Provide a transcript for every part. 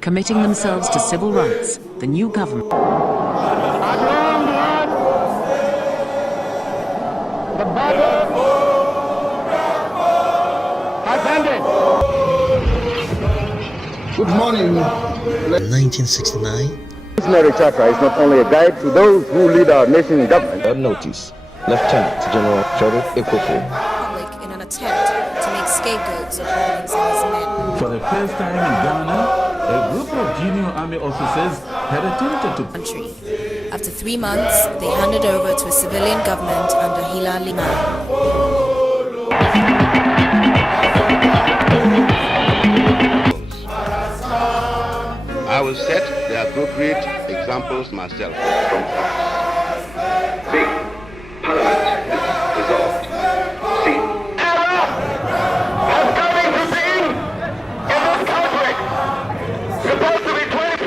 committing themselves to civil rights, the new government. The battle has ended. Good morning. In 1969, This Mary Charter is not only a guide to those who lead our nation in government. Notice, Lieutenant General Sheriff Ikofu. Public in an attempt to make scapegoats of Rawlings and his men. For the first time in Ghana, a group of junior army officers had attempted to Country. After 3 months, they handed over to a civilian government under Hilal Liman. I will set the appropriate examples myself. C. Parliament is dissolved. C. Error has come into being in this country. Supposed to be 24.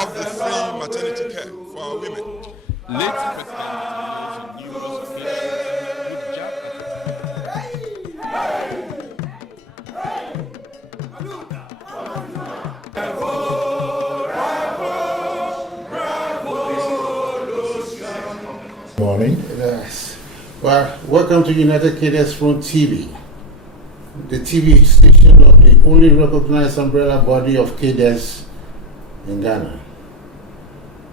Of the free maternity care for our women. Late President knew those occasions would jab Morning. Yes. Well, welcome to United Cadres Front TV, the TV station of the only recognized umbrella body of cadres in Ghana.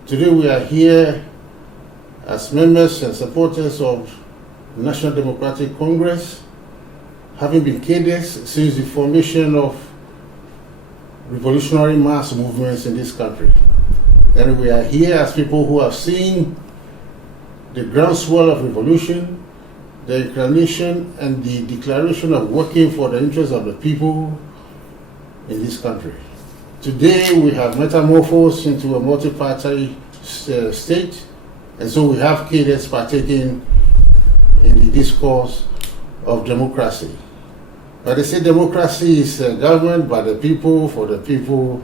Today we are here as members and supporters of the National Democratic Congress, having been cadres since the formation of revolutionary mass movements in this country. And we are here as people who have seen the groundswell of revolution, the incarnation and the declaration of working for the interests of the people in this country. Today we have metamorphosed into a multi-party state, and so we have cadres partaking in the discourse of democracy. But they say democracy is a government by the people, for the people,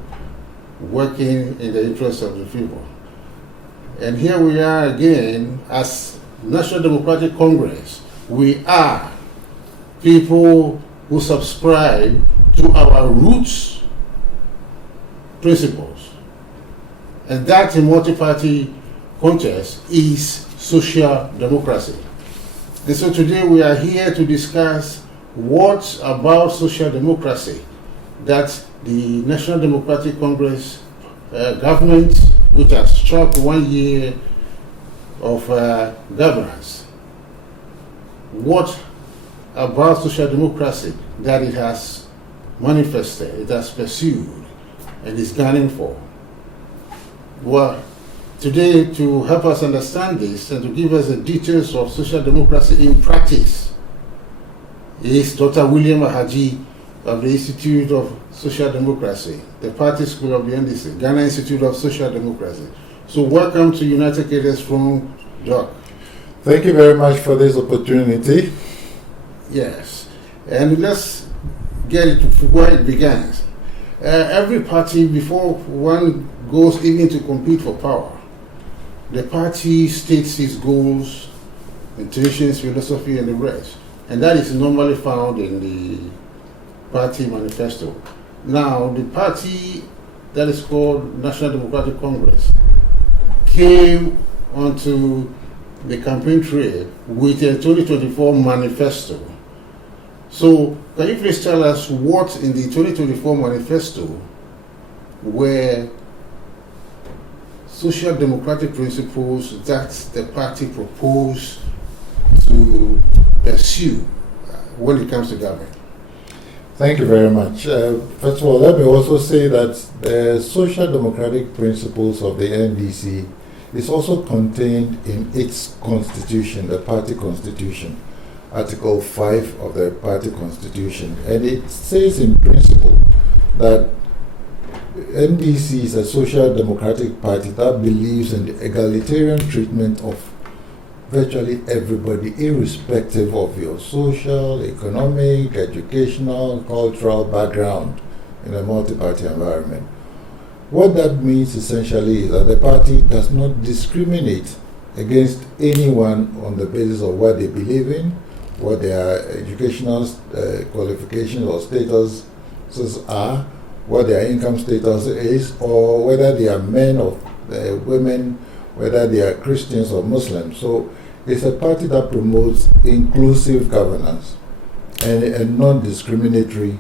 working in the interests of the people. And here we are again as National Democratic Congress. We are people who subscribe to our roots principles. And that in multi-party contest is social democracy. And so today we are here to discuss what about social democracy that the National Democratic Congress government, which has struck 1 year of governance, what about social democracy that it has manifested, it has pursued, and is gunning for? Well, today to help us understand this and to give us the details of social democracy in practice is Dr. William Ahadzie of the Institute of Social Democracy, the party school of the NDC, Ghana Institute of Social Democracy. So welcome to United Cadres from Doc. Thank you very much for this opportunity. Yes, and let's get it to where it begins. Every party, before one goes even to compete for power, the party states its goals, intentions, philosophy, and the rest. And that is normally found in the party manifesto. Now, the party that is called National Democratic Congress came onto the campaign trail with a 2024 manifesto. So, can you please tell us what in the 2024 manifesto were social democratic principles that the party proposed to pursue when it comes to government? Thank you very much. First of all, let me also say that the social democratic principles of the NDC is also contained in its constitution, the party constitution, Article 5 of the party constitution. And it says in principle that NDC is a social democratic party that believes in the egalitarian treatment of virtually everybody, irrespective of your social, economic, educational, cultural background in a multi-party environment. What that means essentially is that the party does not discriminate against anyone on the basis of what they believe in what their educational qualifications or statuses are, what their income status is, or whether they are men or women, whether they are Christians or Muslims. So it's a party that promotes inclusive governance and a non-discriminatory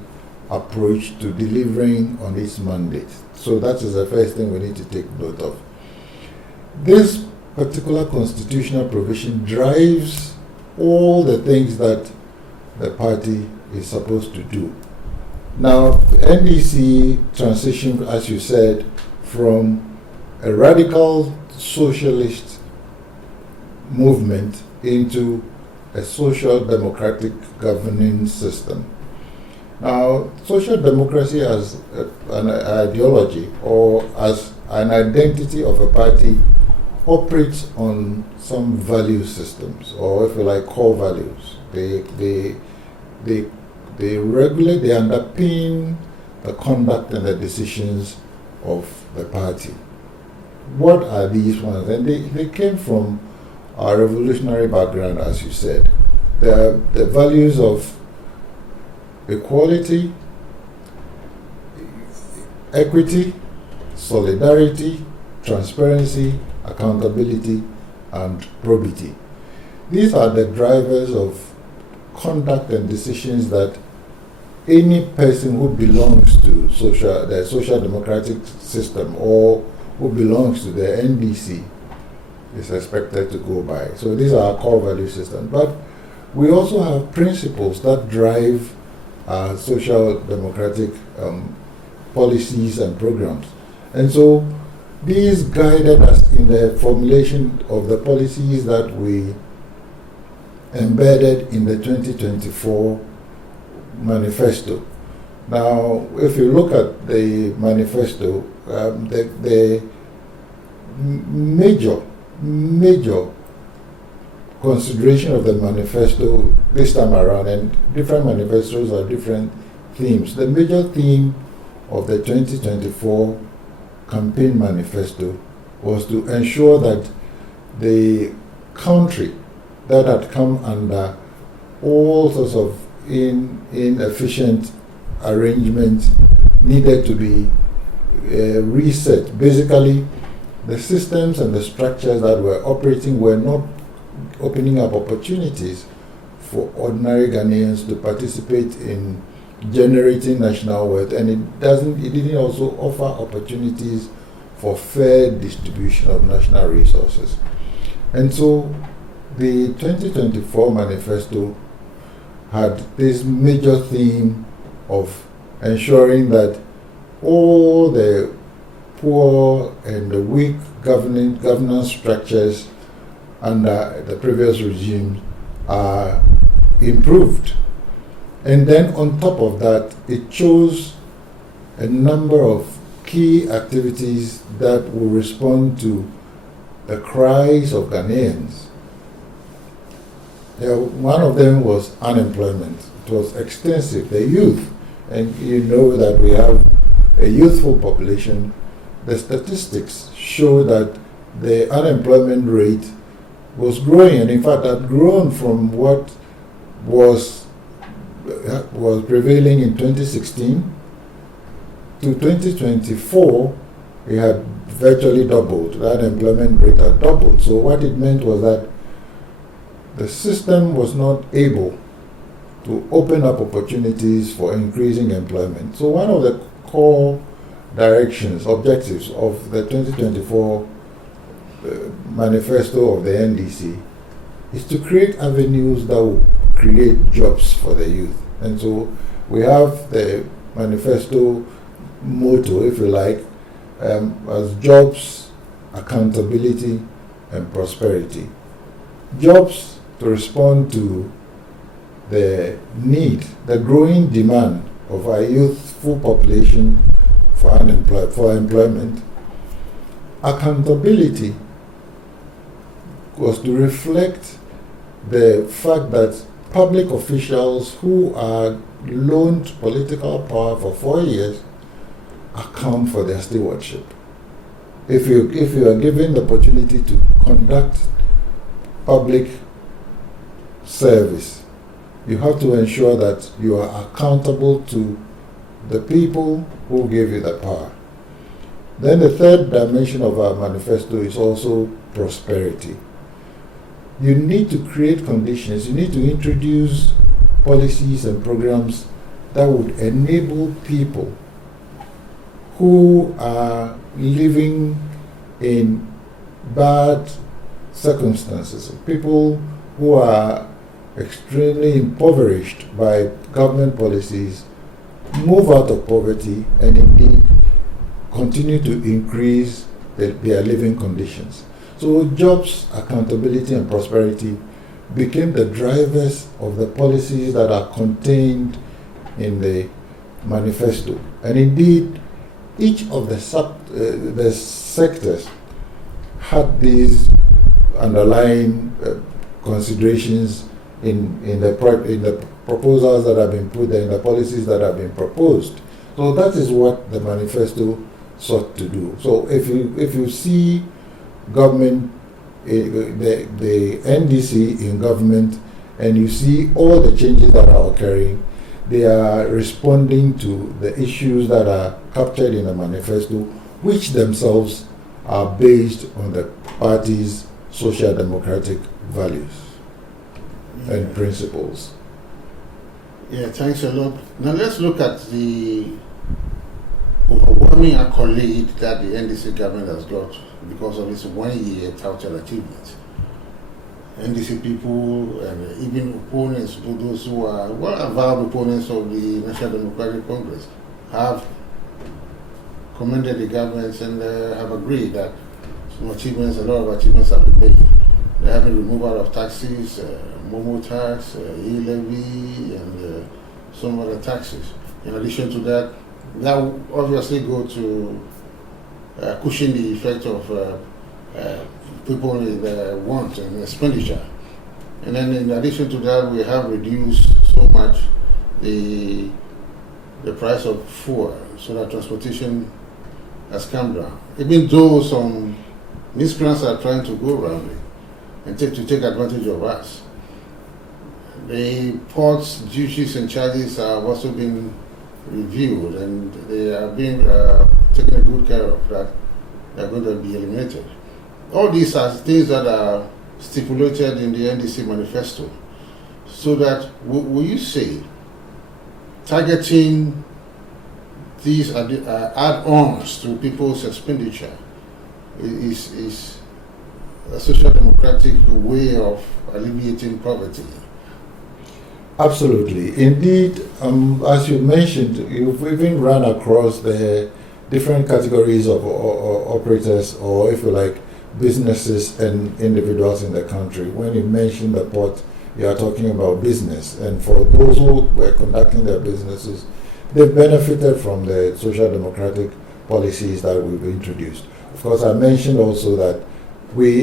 approach to delivering on its mandate. So that is the first thing we need to take note of. This particular constitutional provision drives all the things that the party is supposed to do. Now, NDC transitioned, as you said, from a radical socialist movement into a social democratic governing system. Now, social democracy as an ideology or as an identity of a party operates on some value systems, or if you like, core values. They regulate, they underpin the conduct and the decisions of the party. What are these ones? And they came from our revolutionary background, as you said. The values of equality, equity, solidarity, transparency, accountability, and probity. These are the drivers of conduct and decisions that any person who belongs to the social democratic system or who belongs to the NDC is expected to go by. So these are our core value systems. But we also have principles that drive our social democratic policies and programs. And so these guided us in the formulation of the policies that we embedded in the 2024 manifesto. Now, if you look at the manifesto, the major consideration of the manifesto this time around, and different manifestos are different themes. The major theme of the 2024 campaign manifesto was to ensure that the country that had come under all sorts of inefficient arrangements needed to be reset. Basically, the systems and the structures that were operating were not opening up opportunities for ordinary Ghanaians to participate in generating national wealth, and it didn't also offer opportunities for fair distribution of national resources. And so the 2024 manifesto had this major theme of ensuring that all the poor and the weak governance structures under the previous regime are improved. And then on top of that, it chose a number of key activities that will respond to the cries of Ghanaians. One of them was unemployment. It was extensive. The youth, and you know that we have a youthful population. The statistics show that the unemployment rate was growing, and in fact had grown from what was prevailing in 2016 to 2024. It had virtually doubled. The unemployment rate had doubled. So what it meant was that the system was not able to open up opportunities for increasing employment. So one of the core objectives of the 2024 manifesto of the NDC is to create avenues that will create jobs for the youth. And so we have the manifesto motto, if you like, as jobs, accountability, and prosperity. Jobs to respond to the need, the growing demand of our youthful population for employment. Accountability was to reflect the fact that public officials who are loaned political power for 4 years account for their stewardship. If you are given the opportunity to conduct public service, you have to ensure that you are accountable to the people who gave you the power. Then the third dimension of our manifesto is also prosperity. You need to create conditions, you need to introduce policies and programs that would enable people who are living in bad circumstances, people who are extremely impoverished by government policies, move out of poverty and indeed continue to increase their living conditions. So jobs, accountability and prosperity became the drivers of the policies that are contained in the manifesto. And indeed, each of the sectors had these underlying considerations in the proposals that have been put there, in the policies that have been proposed. So that is what the manifesto sought to do. So if you see government, the NDC in government, and you see all the changes that are occurring, they are responding to the issues that are captured in the manifesto, which themselves are based on the party's social democratic values and principles. Yeah, thanks a lot. Now let's look at the overwhelming accolade that the NDC government has got because of its 1 year touted achievements. NDC people and even opponents, those who are avowed opponents of the National Democratic Congress, have commended the government and have agreed that a lot of achievements have been made. They have been removal of taxes, Momo tax, e-levy, and some other taxes. In addition to that, that will obviously go to cushion the effect of people want and expenditure. And then in addition to that, we have reduced so much the price of fuel, so that transportation has come down. Even though some miscreants are trying to go around it and take advantage of us. The ports, duties and charges have also been reviewed, and they are being taken good care of, that they are going to be eliminated. All these are things that are stipulated in the NDC manifesto, so that will you say targeting these add-ons to people's expenditure is a social democratic way of alleviating poverty? Absolutely. Indeed, as you mentioned, you've even run across the different categories of operators, or if you like, businesses and individuals in the country. When you mention the port, you are talking about business. And for those who were conducting their businesses, they've benefited from the social democratic policies that we've introduced. Of course, I mentioned also that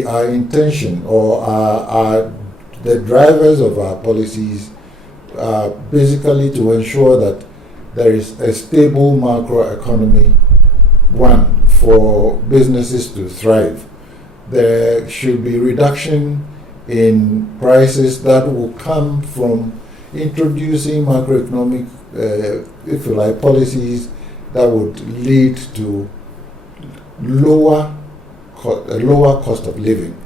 our intention, or the drivers of our policies, are basically to ensure that there is a stable macroeconomy, one, for businesses to thrive. There should be reduction in prices that will come from introducing macroeconomic, if you like, policies that would lead to a lower cost of living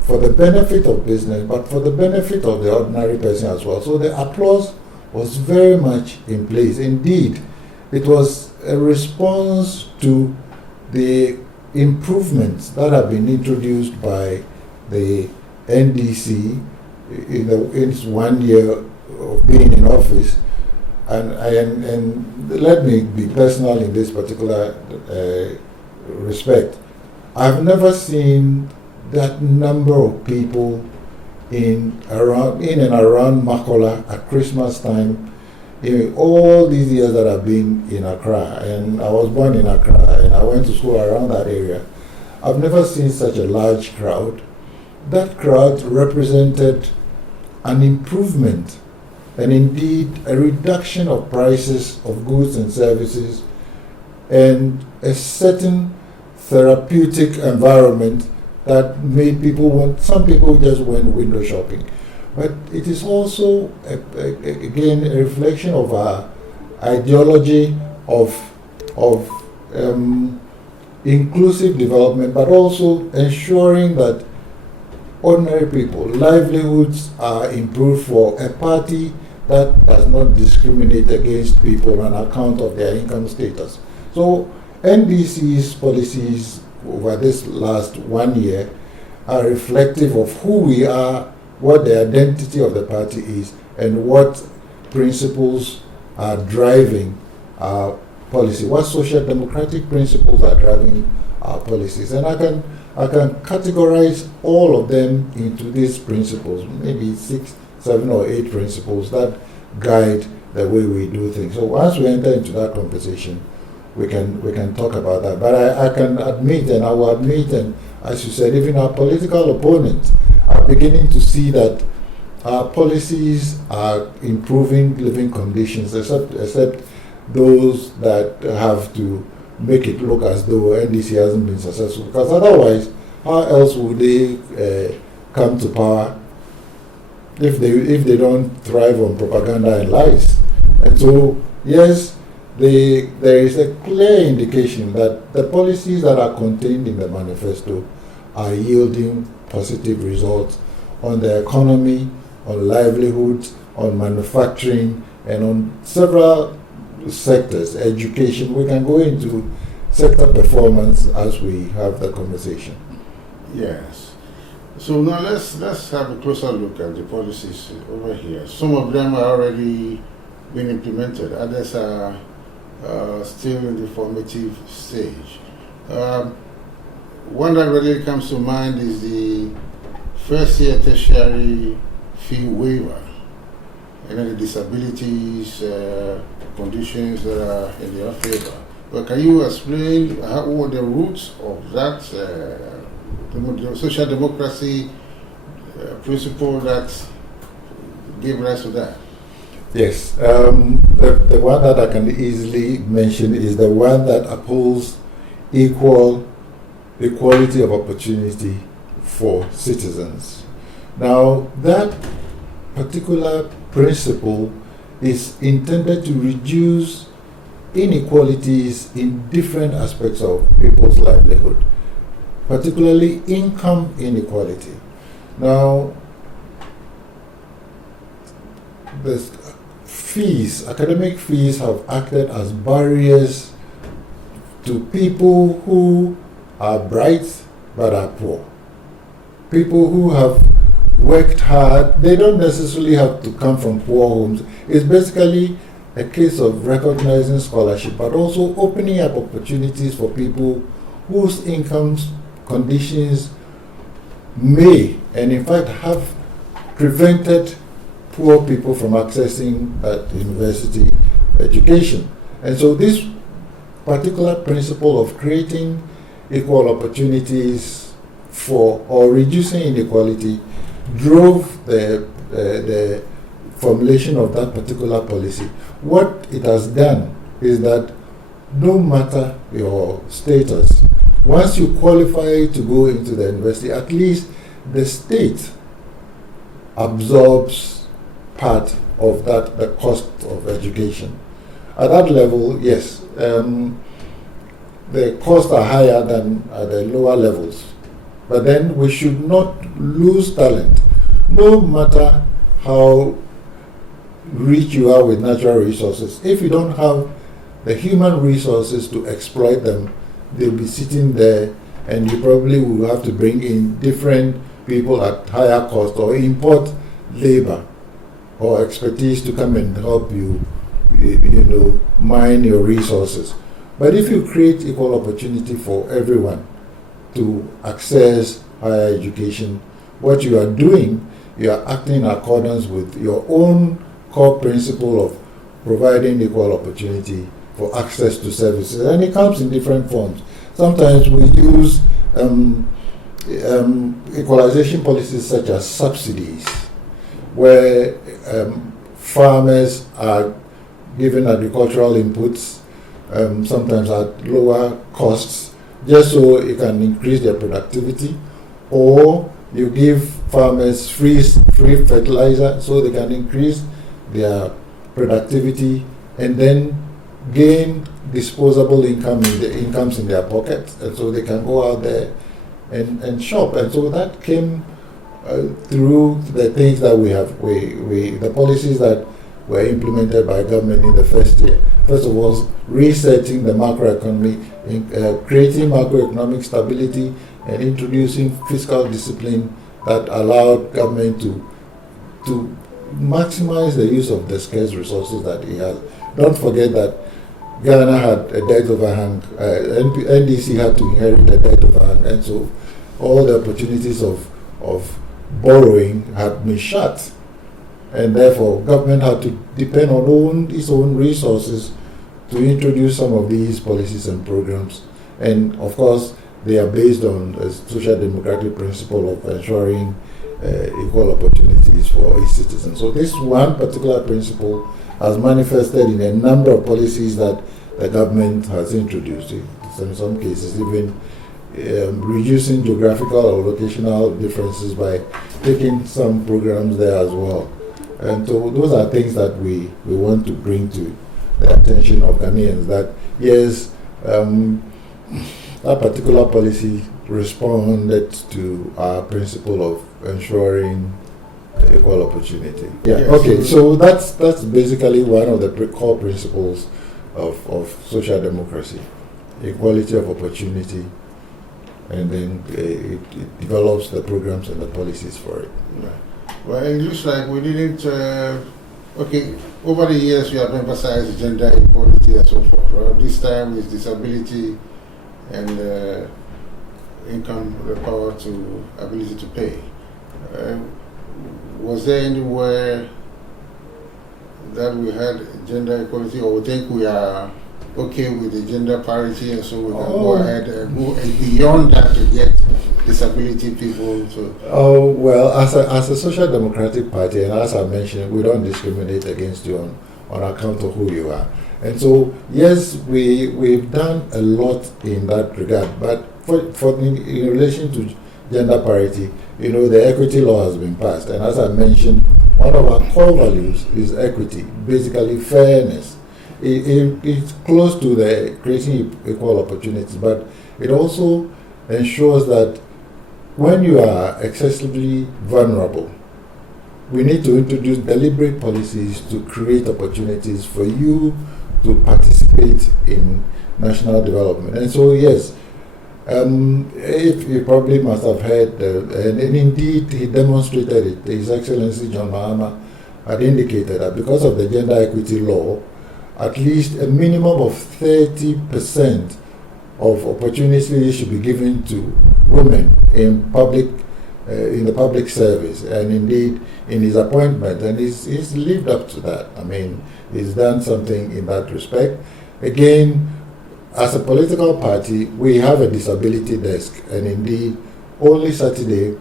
for the benefit of business, but for the benefit of the ordinary person as well. So the applause was very much in place. Indeed, it was a response to the improvements that have been introduced by the NDC in its 1 year of being in office. And let me be personal in this particular respect. I've never seen that number of people in and around Makola at Christmas time in all these years that I've been in Accra. And I was born in Accra and I went to school around that area. I've never seen such a large crowd. That crowd represented an improvement and indeed a reduction of prices of goods and services, and a certain therapeutic environment that made people some people just went window shopping. but it is also, again, a reflection of our ideology of inclusive development, but also ensuring that ordinary people, livelihoods are improved for a party that does not discriminate against people on account of their income status. So NDC's policies over this last 1 year are reflective of who we are, what the identity of the party is, and what principles are driving our policy, what social democratic principles are driving our policies. And I can categorize all of them into these principles, maybe 6, 7, or 8 principles that guide the way we do things. So once we enter into that conversation, we can talk about that. But I can admit, and I will admit, and as you said, even our political opponents are beginning to see that our policies are improving living conditions, except those that have to make it look as though NDC hasn't been successful. Because otherwise, how else would they come to power if they don't thrive on propaganda and lies? And so, yes, there is a clear indication that the policies that are contained in the manifesto are yielding positive results on the economy, on livelihoods, on manufacturing, and on several sectors, education. We can go into sector performance as we have the conversation. Yes. So now let's have a closer look at the policies over here. Some of them are already being implemented. Others are still in the formative stage. One that really comes to mind is the first year tertiary fee waiver, and then the disabilities conditions that are in their favor. But can you explain what the roots of that the social democracy principle that gave rise to that? Yes, the one that I can easily mention is the one that upholds equality of opportunity for citizens. Now, that particular principle is intended to reduce inequalities in different aspects of people's livelihood, particularly income inequality. Now, the academic fees have acted as barriers to people who are bright but are poor. People who have worked hard, they don't necessarily have to come from poor homes. It's basically a case of recognizing scholarship, but also opening up opportunities for people whose incomes conditions may, and in fact have prevented poor people from accessing that university education. And so this particular principle of creating equal opportunities for, or reducing inequality, drove the formulation of that particular policy. What it has done is that no matter your status, once you qualify to go into the university, at least the state absorbs part of that, the cost of education. At that level, yes, the costs are higher than at the lower levels. But then we should not lose talent. No matter how rich you are with natural resources, if you don't have the human resources to exploit them, they'll be sitting there, and you probably will have to bring in different people at higher cost, or import labor or expertise to come and help you, mine your resources. But if you create equal opportunity for everyone to access higher education, what you are doing, you are acting in accordance with your own core principle of providing equal opportunity for access to services. And it comes in different forms. Sometimes we use equalization policies such as subsidies, where farmers are given agricultural inputs, sometimes at lower costs, just so it can increase their productivity. Or you give farmers free fertilizer so they can increase their productivity and then gain disposable incomes in their pockets, and so they can go out there and shop. And so that came through the things that the policies that were implemented by government in the first year. First of all, resetting the macroeconomy, creating macroeconomic stability, and introducing fiscal discipline that allowed government to maximize the use of the scarce resources that it has. Don't forget that Ghana had a debt overhang, NDC had to inherit a debt overhang, and so all the opportunities of borrowing had been shut, and therefore government had to depend on its own resources to introduce some of these policies and programs. And of course, they are based on a social democratic principle of ensuring equal opportunities for each citizen. So this one particular principle has manifested in a number of policies that the government has introduced. In some cases, even reducing geographical or locational differences by taking some programs there as well. And so those are things that we want to bring to the attention of Ghanaians, that yes, that particular policy responded to our principle of ensuring equal opportunity. Yeah. Yes. Okay. So that's basically one of the core principles of social democracy: equality of opportunity, and then it develops the programs and the policies for it. Right. Well, it looks like we didn't. Okay, over the years we have emphasized gender equality and so forth. Right? This time with disability and income, the power to ability to pay. Was there anywhere that we had gender equality, or we think we are okay with the gender parity, and so we can go ahead and go beyond that to get disability people to? Oh, well, as a social democratic party, and as I mentioned, we don't discriminate against you on account of who you are. And so, yes, we've done a lot in that regard, but in relation to gender parity, the equity law has been passed, and as I mentioned, one of our core values is equity, basically fairness. It's close to the creating equal opportunities, but it also ensures that when you are excessively vulnerable, we need to introduce deliberate policies to create opportunities for you to participate in national development. And so, yes, if you probably must have heard, and indeed he demonstrated it, His Excellency John Mahama had indicated that because of the gender equity law, at least a minimum of 30% of opportunities should be given to women in the public service, and indeed in his appointment, and he's lived up to that. I mean, he's done something in that respect. Again, as a political party, we have a disability desk, and indeed, only Saturday,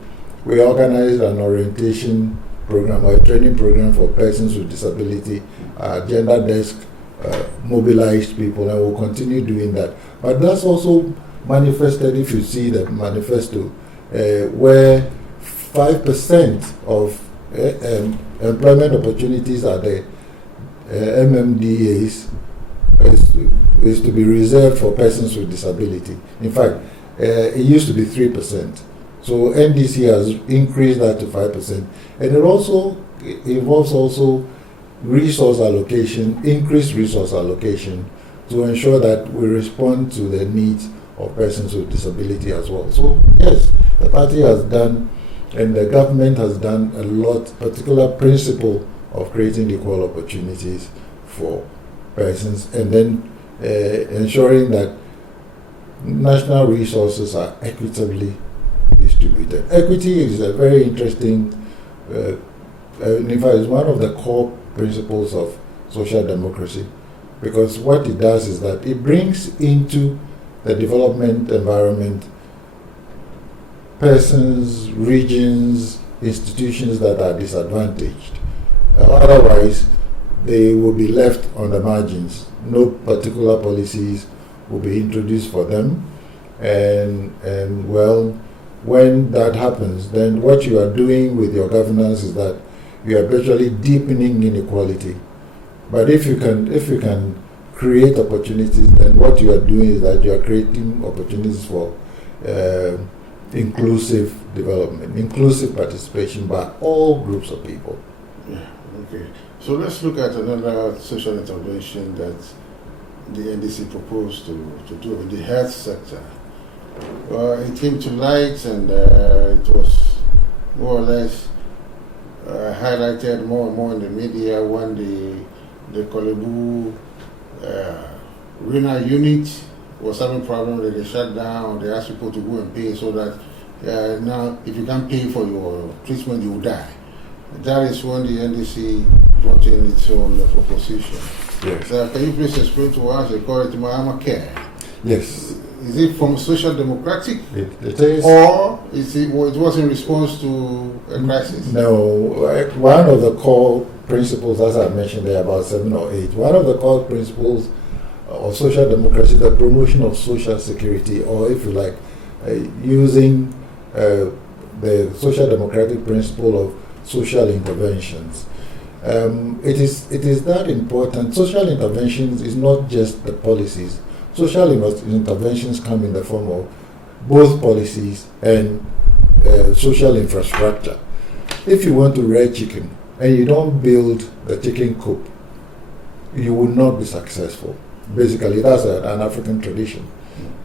we organized an orientation program or a training program for persons with disability. Gender desk mobilized people, and we'll continue doing that. But that's also manifested, if you see the manifesto, where 5% of employment opportunities at the MMDAs is to be reserved for persons with disability. In fact, it used to be 3%. So NDC has increased that to 5%. And it also involves resource allocation, increased resource allocation, to ensure that we respond to the needs of persons with disability as well. So yes, the party has done, and the government has done a lot, particular principle of creating equal opportunities for persons, and then ensuring that national resources are equitably distributed. Equity is a very interesting, in fact, it's one of the core principles of social democracy, because what it does is that it brings into the development environment persons, regions, institutions that are disadvantaged. Otherwise, they will be left on the margins. No particular policies will be introduced for them, and when that happens, then what you are doing with your governance is that you are virtually deepening inequality. But if you can create opportunities, then what you are doing is that you are creating opportunities for inclusive development, inclusive participation by all groups of people. Yeah, okay. So let's look at another social intervention that the NDC proposed to do in the health sector. It came to light, and it was more or less highlighted more and more in the media when the Kolebu renal unit was having problems that they shut down. They asked people to go and pay, so that now if you can't pay for your treatment, you will die. That is when the NDC brought in its own proposition. Yes. So can you please explain to us? They call it Mahama Care. Yes. Is it from Social Democratic? It is. Or it was in response to a crisis? No. One of the core principles, as I mentioned there, about 7 or 8, one of the core principles of social democracy, the promotion of social security, or if you like, using the social democratic principle of social interventions. It is that important. Social interventions is not just the policies. Social interventions come in the form of both policies and social infrastructure. If you want to rear chicken and you don't build the chicken coop, you will not be successful. Basically, that's an African tradition.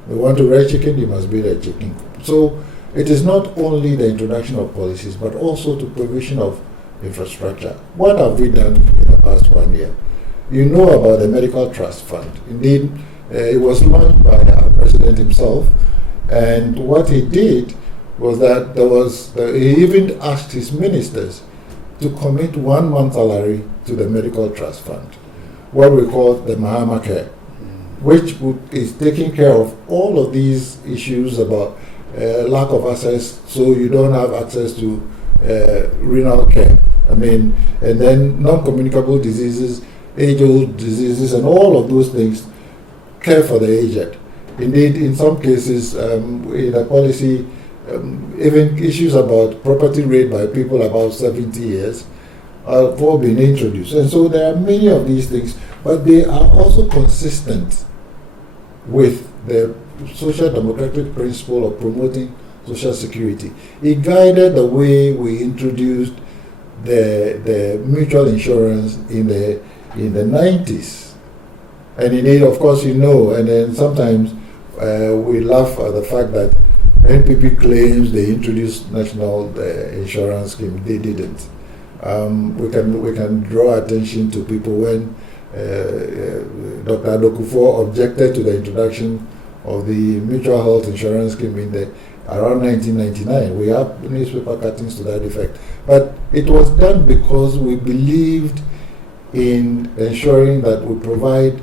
You want to rear chicken, you must build a chicken coop. So it is not only the introduction of policies, but also the provision of infrastructure. What have we done in the past 1 year? You know about the Medical Trust Fund. Indeed, it was launched by our president himself, and what he did was that he even asked his ministers to commit 1 month's salary to the Medical Trust Fund, what we call the Mahama Care, which is taking care of all of these issues about lack of access, so you don't have access to renal care. And then non-communicable diseases, age-old diseases, and all of those things, care for the aged. Indeed, in some cases, in the policy, even issues about property rate by people about 70 years have all been introduced. And so there are many of these things, but they are also consistent with the social democratic principle of promoting social security. It guided the way we introduced the mutual insurance in the 90s. And indeed, of course, and then sometimes we laugh at the fact that NPP claims they introduced national insurance scheme. They didn't. We can draw attention to people when Dr. Adokufo objected to the introduction of the mutual health insurance scheme around 1999. We have newspaper cuttings to that effect. But it was done because we believed in ensuring that we provide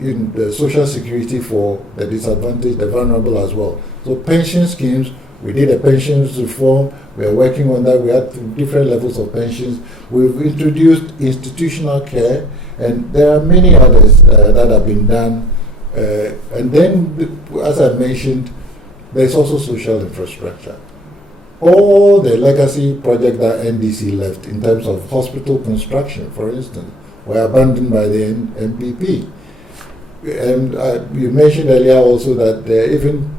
in the social security for the disadvantaged, the vulnerable as well. So pension schemes, we did a pensions reform, we are working on that, we had different levels of pensions. We've introduced institutional care, and there are many others that have been done. And then, as I mentioned, there's also social infrastructure. All the legacy projects that NDC left in terms of hospital construction, for instance, were abandoned by the NPP. And you mentioned earlier also that even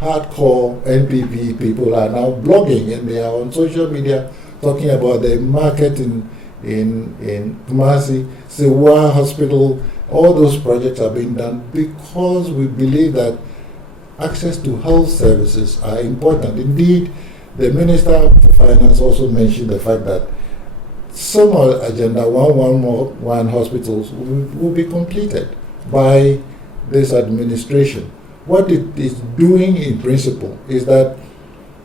hardcore NPP people are now blogging, and they are on social media talking about the market in Kumasi, Sewa Hospital. All those projects are being done because we believe that access to health services are important. Indeed, the Minister for Finance also mentioned the fact that some Agenda 111 hospitals will be completed by this administration. What it is doing in principle is that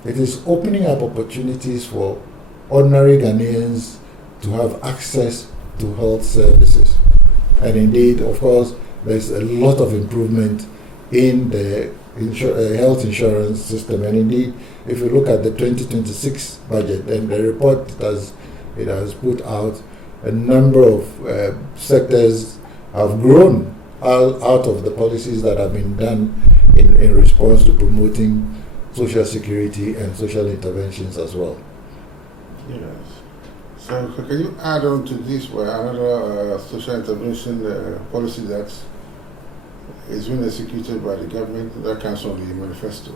it is opening up opportunities for ordinary Ghanaians to have access to health services. And indeed, of course, there's a lot of improvement in the health insurance system. And indeed, if you look at the 2026 budget and the report it has put out, a number of sectors have grown out of the policies that have been done in in response to promoting social security and social interventions as well. Yes. So can you add on to this another social intervention policy that is being executed by the government that comes from the manifesto?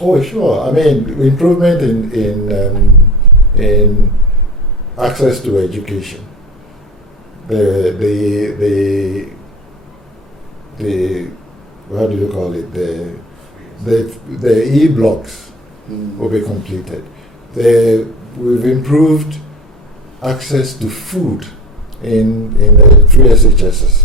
Oh, sure. I mean, improvement in access to education. The how do you call it? The e-blocks will be completed. We've improved access to food in the three SHSs.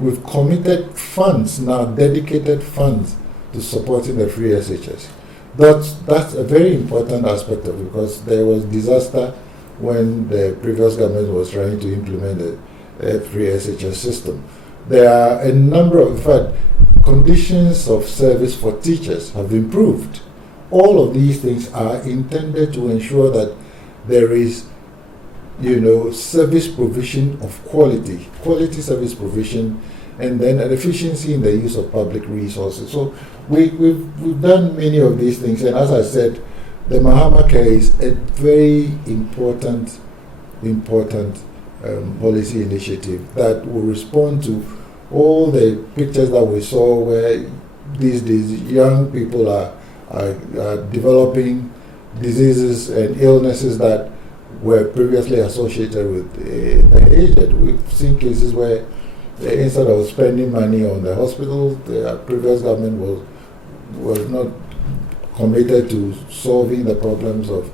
We've committed funds now, dedicated funds to supporting the free SHS. That's a very important aspect of it, because there was disaster when the previous government was trying to implement the free SHS system. There are a number of, in fact, conditions of service for teachers have improved. All of these things are intended to ensure that there is, service provision of quality service provision, and then an efficiency in the use of public resources. So we've done many of these things, and as I said, the Mahama Care is a very important policy initiative that will respond to all the pictures that we saw where these days young people are developing diseases and illnesses that were previously associated with the aged. We've seen cases where instead of spending money on the hospitals, the previous government was not committed to solving the problems of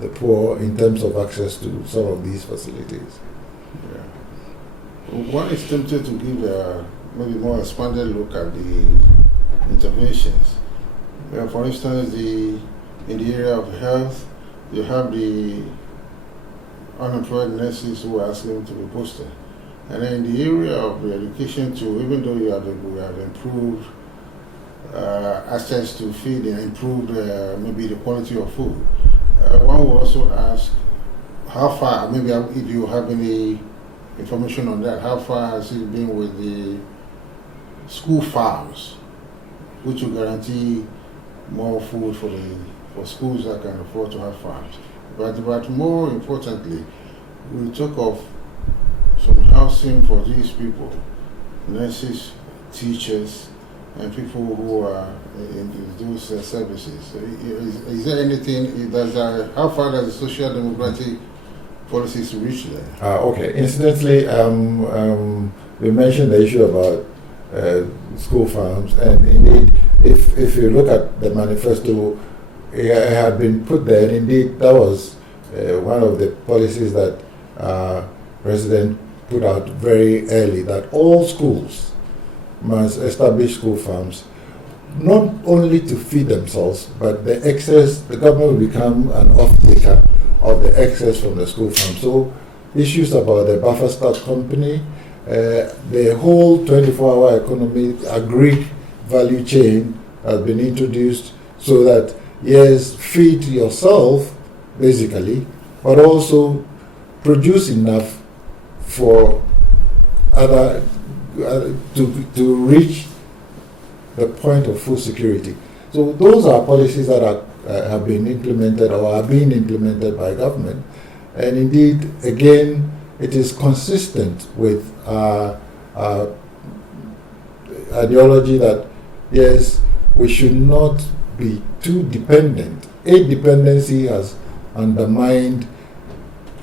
the poor in terms of access to some of these facilities. Yeah. One is tempted to give a maybe more expanded look at the interventions. For instance, in the area of health, you have the unemployed nurses who are asking to be posted. And then in the area of the education too, even though we have improved access to feed and improved maybe the quality of food, one will also ask how far, maybe if you have any information on that, how far has it been with the school farms, which will guarantee more food for schools that can afford to have farms. But more importantly, we talk of some housing for these people, nurses, teachers, and people who are in those services. Is there anything, how far does the social democratic policies reach there? Okay. Incidentally, we mentioned the issue about school farms, and indeed, if you look at the manifesto, it had been put there, and indeed that was one of the policies that President put out very early, that all schools must establish school farms, not only to feed themselves, but the excess, the government will become an off-taker of the excess from the school farm. So issues about the buffer stock company, the whole 24-hour economy, agri value chain has been introduced so that, yes, feed yourself, basically, but also produce enough for other to reach the point of food security. So those are policies that have been implemented or are being implemented by government, and indeed, again, it is consistent with our ideology that yes, we should not be too dependent. Aid dependency has undermined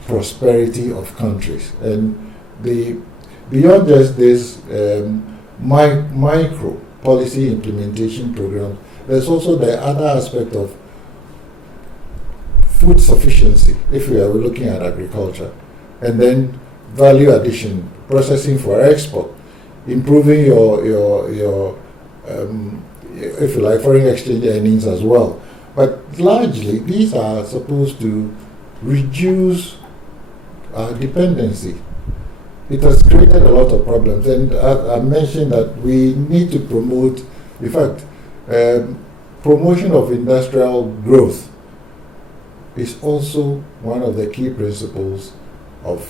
prosperity of countries, and beyond just this micro policy implementation program, there's also the other aspect of food sufficiency, if we are looking at agriculture, and then value addition, processing for export, improving your if you like, foreign exchange earnings as well. But largely, these are supposed to reduce our dependency. It has created a lot of problems, and I mentioned that we need to promote, in fact, promotion of industrial growth is also one of the key principles of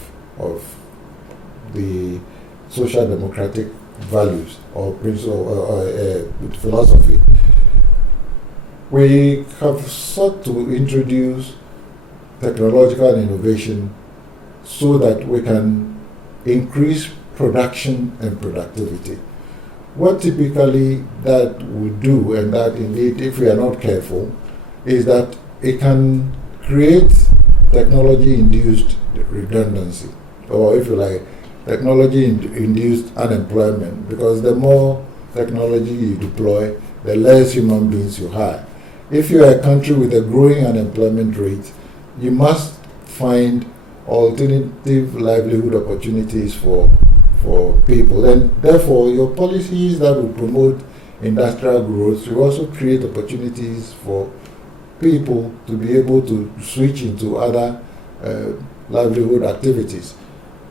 the social democratic values or principle or philosophy. We have sought to introduce technological innovation so that we can increase production and productivity. What typically that would do, and that indeed if we are not careful, is that it can create technology-induced redundancy, or if you like, technology-induced unemployment, because the more technology you deploy, the less human beings you hire. If you are a country with a growing unemployment rate, you must find alternative livelihood opportunities for people, and therefore your policies that will promote industrial growth will also create opportunities for people to be able to switch into other livelihood activities.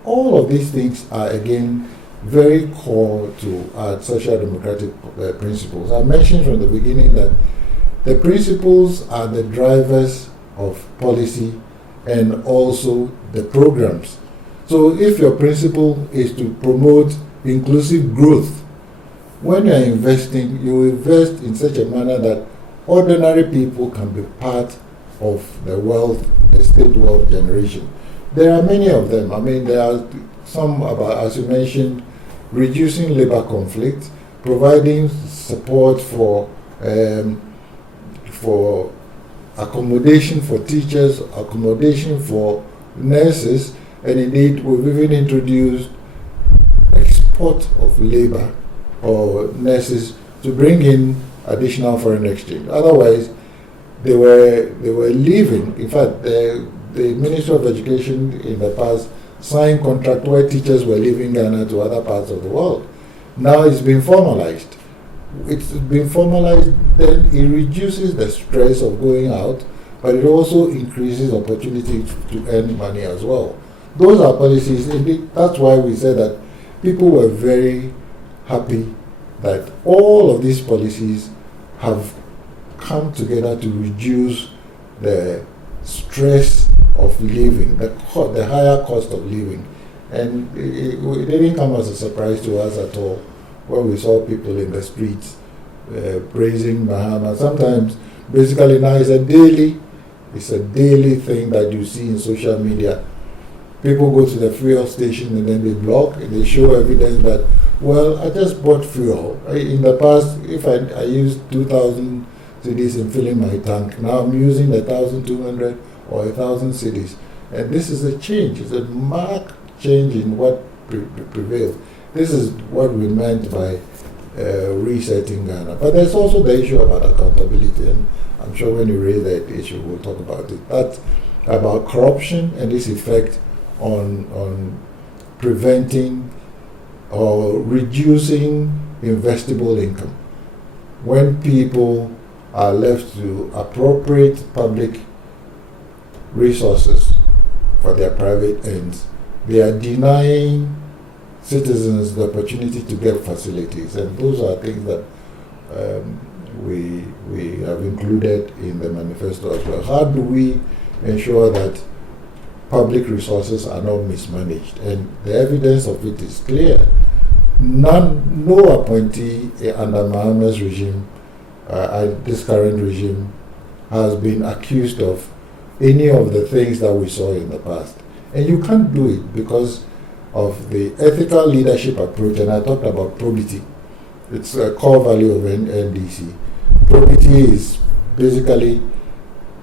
All of these things are again very core to our social democratic principles. I mentioned from the beginning that the principles are the drivers of policy and also the programs. So if your principle is to promote inclusive growth, when you are investing, you invest in such a manner that ordinary people can be part of the wealth, the state wealth generation. There are many of them. I mean, there are some about, as you mentioned, reducing labor conflict, providing support for accommodation for teachers, accommodation for nurses, and indeed we've even introduced export of labor or nurses to bring in additional foreign exchange. Otherwise, they were leaving. In fact, the Ministry of Education in the past signed contract where teachers were leaving Ghana to other parts of the world. Now it's been formalized. It's been formalized, then it reduces the stress of going out, but it also increases opportunity to earn money as well. Those are policies. Indeed, that's why we said that people were very happy that all of these policies have come together to reduce the stress of living, the higher cost of living. And it didn't come as a surprise to us at all when we saw people in the streets praising Mahama. Sometimes, basically now it's a daily thing that you see in social media. People go to the fuel station and then they block and they show evidence that, well, I just bought fuel. In the past, if I used 2,000 cedis in filling my tank, now I'm using 1,200 or 1,000 cedis. And this is a change. It's a marked change in what prevails. This is what we meant by resetting Ghana. But there's also the issue about accountability, and I'm sure when you raise that issue, we'll talk about it. That's about corruption and its effect on preventing or reducing investable income. When people are left to appropriate public resources for their private ends, they are denying citizens the opportunity to get facilities, and those are things that we have included in the manifesto as well. How do we ensure that public resources are not mismanaged? And the evidence of it is clear. No appointee under Mahama's regime, this current regime, has been accused of any of the things that we saw in the past. And you can't do it because of the ethical leadership approach, and I talked about probity. It's a core value of NDC. Probity is basically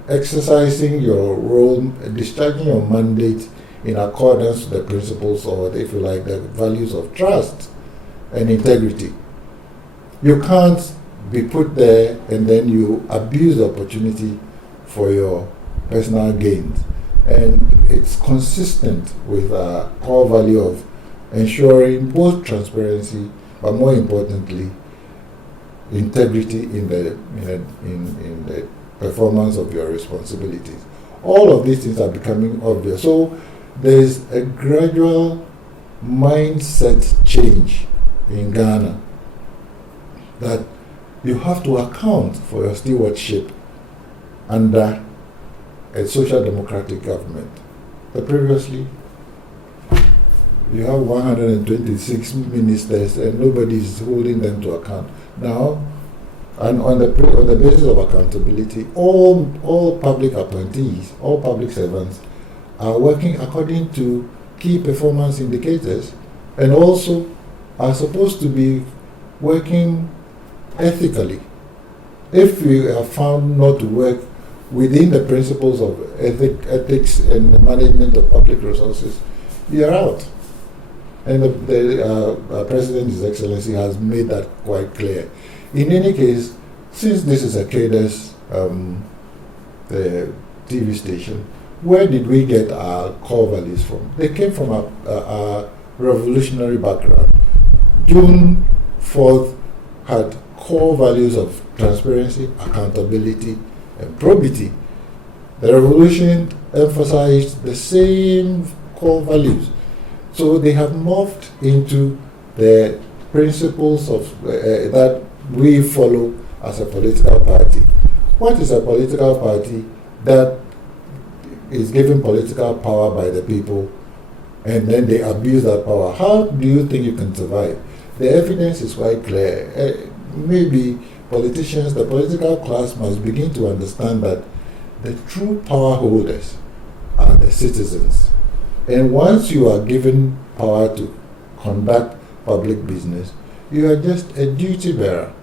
exercising your role, discharging your mandate in accordance with the principles, or if you like, the values of trust and integrity. You can't be put there and then you abuse the opportunity for your personal gains. And it's consistent with our core value of ensuring both transparency, but more importantly, integrity in the performance of your responsibilities. All of these things are becoming obvious. So there's a gradual mindset change in Ghana that you have to account for your stewardship under a social democratic government. But previously, you have 126 ministers and nobody is holding them to account. Now, and on the basis of accountability, all public appointees, all public servants are working according to key performance indicators and also are supposed to be working ethically. If you are found not to work within the principles of ethics and the management of public resources, you are out. And the President, His Excellency, has made that quite clear. In any case, since this is a traders the TV station, where did we get our core values from? They came from a revolutionary background. June 4th had core values of transparency, accountability, and probity. The revolution emphasized the same core values. So they have morphed into the principles of that we follow as a political party. What is a political party that is given political power by the people and then they abuse that power? How do you think you can survive? The evidence is quite clear. Maybe politicians, the political class must begin to understand that the true power holders are the citizens. And once you are given power to conduct public business, you are just a duty bearer.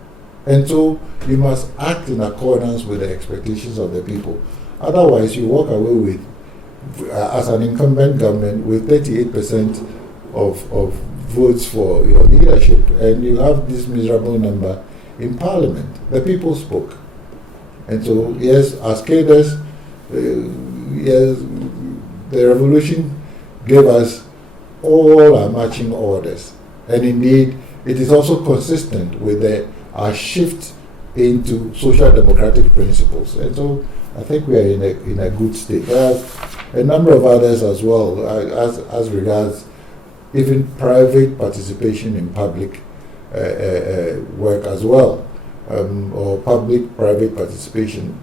And so you must act in accordance with the expectations of the people. Otherwise, you walk away with, as an incumbent government, with 38% of votes for your leadership, and you have this miserable number in Parliament. The people spoke. And so, yes, as cadres, yes, the revolution gave us all our marching orders. And indeed, it is also consistent with our shift into social democratic principles. And so I think we are in a good state. There are a number of others as well, as regards even private participation in public work as well, or public-private participation.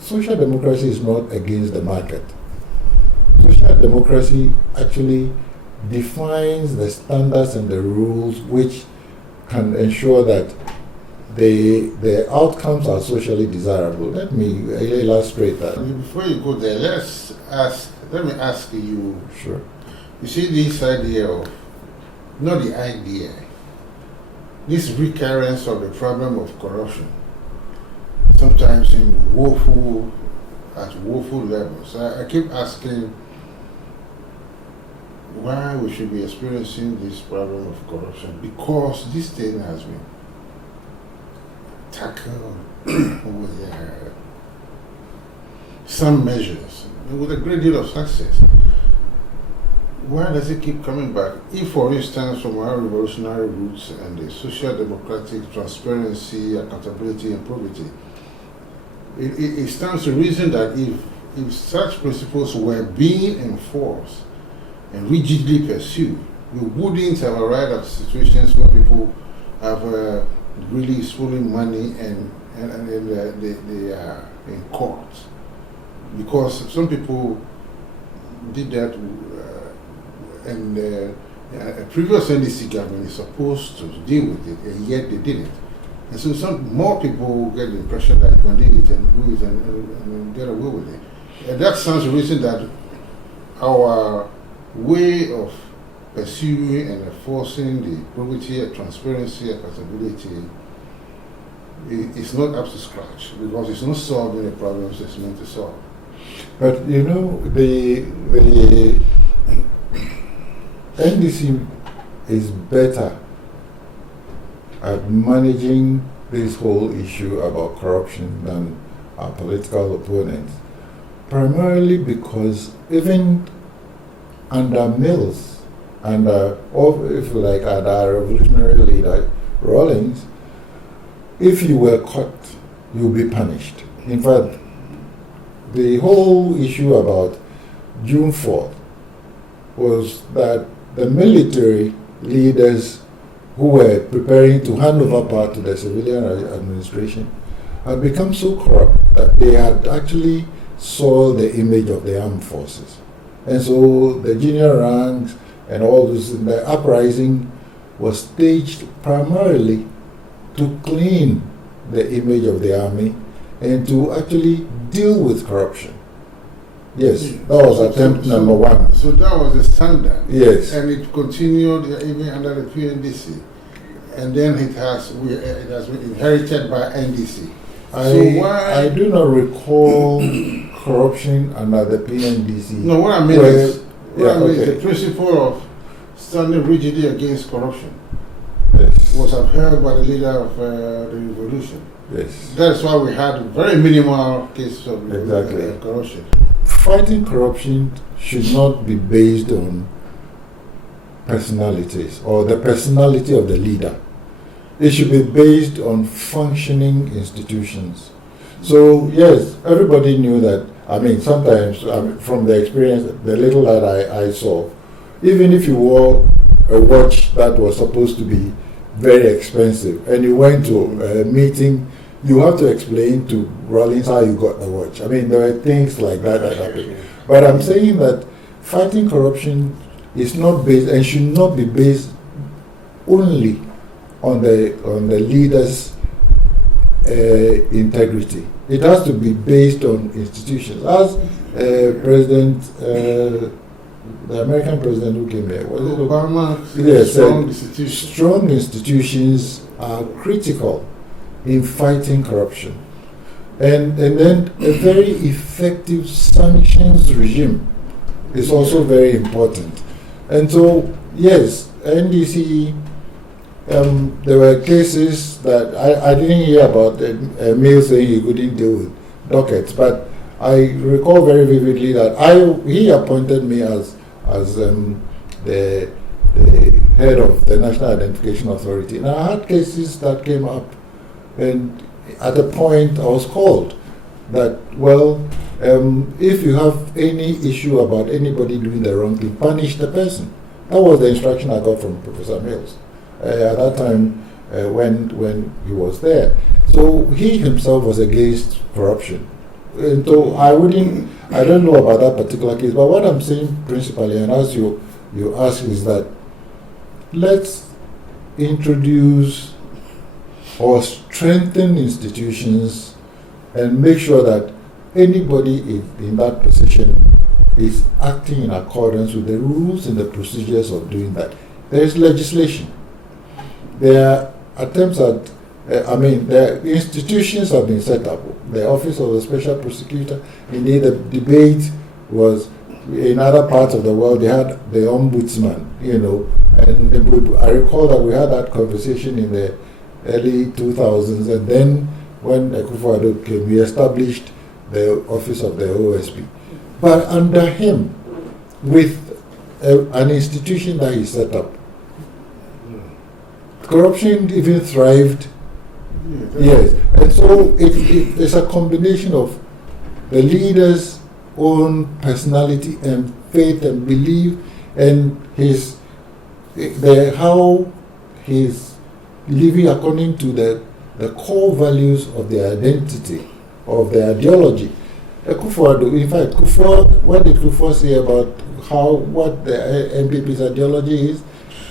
Social democracy is not against the market. Social democracy actually defines the standards and the rules which can ensure that the outcomes are socially desirable. Let me illustrate that. Before you go there, let me ask you. Sure. You see this idea of, not the idea, this recurrence of the problem of corruption, sometimes at woeful levels. I keep asking why we should be experiencing this problem of corruption, because this thing has been tackled with some measures, with a great deal of success. Why does it keep coming back? If, for instance, from our revolutionary roots and the social democratic transparency, accountability, and probity, it stands to reason that if such principles were being enforced and rigidly pursued, we wouldn't have arrived at situations where people have really stolen money and they are in court. Because some people did that, and a previous NDC government is supposed to deal with it, and yet they didn't. And so some more people get the impression that you can do it and do it and get away with it. And that sounds the reason that our way of pursuing and enforcing the probity, transparency, accountability is not up to scratch, because it's not solving the problems it's meant to solve. But you know, the NDC is better at managing this whole issue about corruption than our political opponents, primarily because even under Mills, or if you like, under our revolutionary leader Rawlings, if you were caught, you'll be punished. In fact, the whole issue about June 4th was that the military leaders who were preparing to hand over power to the civilian administration had become so corrupt that they had actually soiled the image of the armed forces. And so the junior ranks and all this. And the uprising was staged primarily to clean the image of the army and to actually deal with corruption. Yes, that was attempt number one. So that was the standard. Yes. And it continued even under the PNDC. And then it has been inherited by NDC. I do not recall corruption under the PNDC. No, what I mean is the principle of standing rigidly against corruption was upheld by the leader of the revolution. Yes. That's why we had very minimal cases of corruption. Fighting corruption should not be based on personalities or the personality of the leader. It should be based on functioning institutions. So yes, everybody knew that. I mean, sometimes from the experience, the little that I saw, even if you wore a watch that was supposed to be very expensive and you went to a meeting, you have to explain to Rollins how you got the watch. I mean, there were things like that happened. But I'm saying that fighting corruption is not based and should not be based only on the leader's integrity. It has to be based on institutions. As the American president who came here, was it Obama? Yes, strong institutions are critical in fighting corruption. And then a very effective sanctions regime is also very important. And so, yes, NDC, there were cases that I didn't hear about a mail saying he couldn't deal with dockets, but I recall very vividly that he appointed me as the head of the National Identification Authority. And I had cases that came up, and at a point I was called that, well, if you have any issue about anybody doing the wrong thing, punish the person. That was the instruction I got from Professor Mills at that time when he was there. So he himself was against corruption. And so I don't know about that particular case, but what I'm saying principally, and as you ask, is that let's introduce or strengthen institutions and make sure that anybody in that position is acting in accordance with the rules and the procedures of doing that. There is legislation. There are attempts at, the institutions have been set up. The Office of the Special Prosecutor, indeed the debate was in other parts of the world, they had the ombudsman, and I recall that we had that conversation in the early 2000s, and then when Akufo-Addo came, we established the Office of the OSP. But under him, with an institution that he set up, corruption even thrived. Yes, and so it's a combination of the leader's own personality and faith and belief, and how he's living according to the core values of the identity, of the ideology. Akufo-Addo, in fact, what did Kufuor say about what the NPP's ideology is?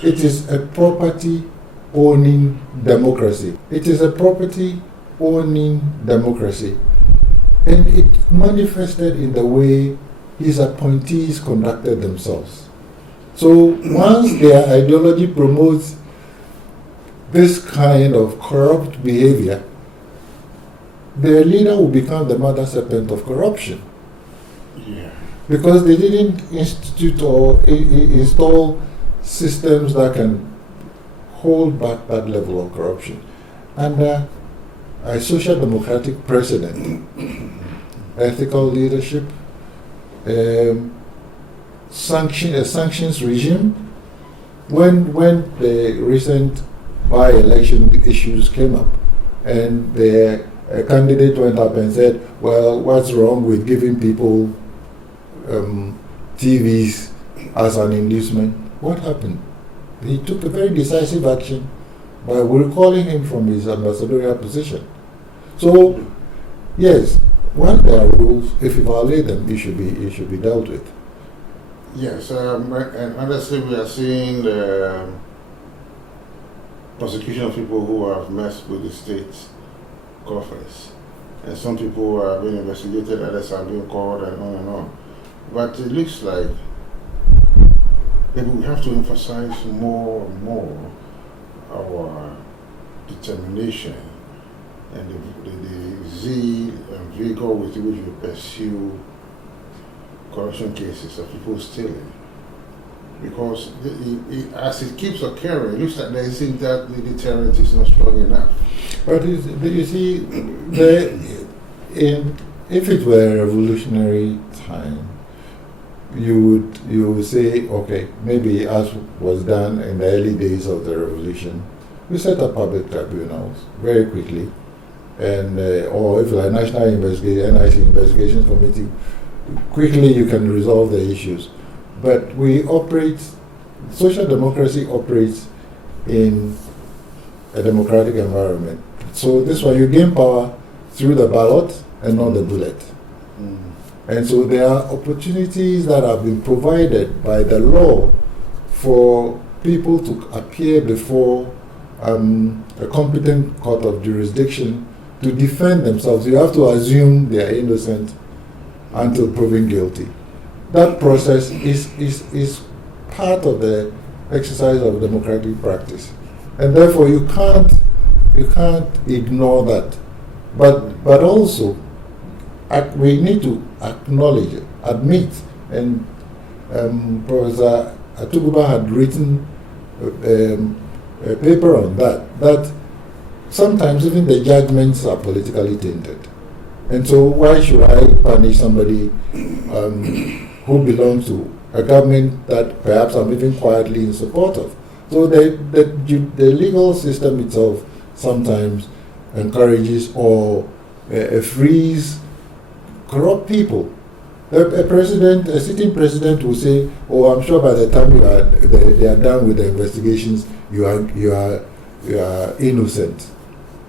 It is a property-owning democracy. It is a property-owning democracy. And it manifested in the way his appointees conducted themselves. So once their ideology promotes this kind of corrupt behavior, their leader will become the mother serpent of corruption. Yeah. Because they didn't institute or install systems that can hold back that level of corruption. Under a social democratic precedent, ethical leadership, a sanctions regime, when the recent by-election issues came up and the candidate went up and said, well, what's wrong with giving people TVs as an inducement? What happened? He took a very decisive action by recalling him from his ambassadorial position. So, yes, when there are rules, if you violate them, it should be dealt with. Yes, and honestly, we are seeing the prosecution of people who have messed with the state coffers. And some people are being investigated, others are being called, and on and on. But it looks like maybe we have to emphasize more and more our determination and the zeal and vigor with which we pursue corruption cases of people stealing. Because as it keeps occurring, it looks like there isn't that the deterrent is not strong enough. But you see, if it were a revolutionary time, you would say, okay, maybe as was done in the early days of the revolution, we set up public tribunals very quickly, and or if like National NIC Investigation Committee, quickly you can resolve the issues. But we operate, social democracy operates in a democratic environment. So this one, you gain power through the ballot and not the bullet. And so there are opportunities that have been provided by the law for people to appear before a competent court of jurisdiction to defend themselves. You have to assume they are innocent until proven guilty. That process is part of the exercise of democratic practice, and therefore you can't ignore that. But also we need to acknowledge, admit, and Professor Atuguba had written a paper on that sometimes even the judgments are politically tainted. And so why should I punish somebody who belongs to a government that perhaps I'm even quietly in support of? So the legal system itself sometimes encourages or frees corrupt people. A sitting president will say, "Oh, I'm sure by the time they are done with the investigations, you are innocent."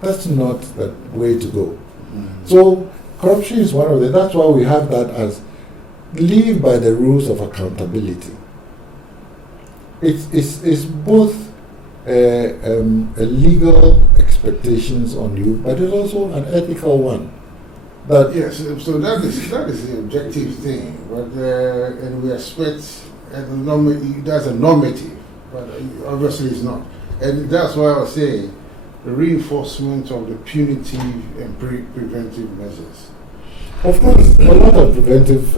That's not the way to go. So corruption is one of the. That's why we have that as live by the rules of accountability. It's both a legal expectations on you, but it's also an ethical one. That yes, so that is the objective thing, but and we expect that's a normative, but obviously it's not, and that's why I was saying the reinforcement of the punitive and preventive measures. Of course, a lot of preventive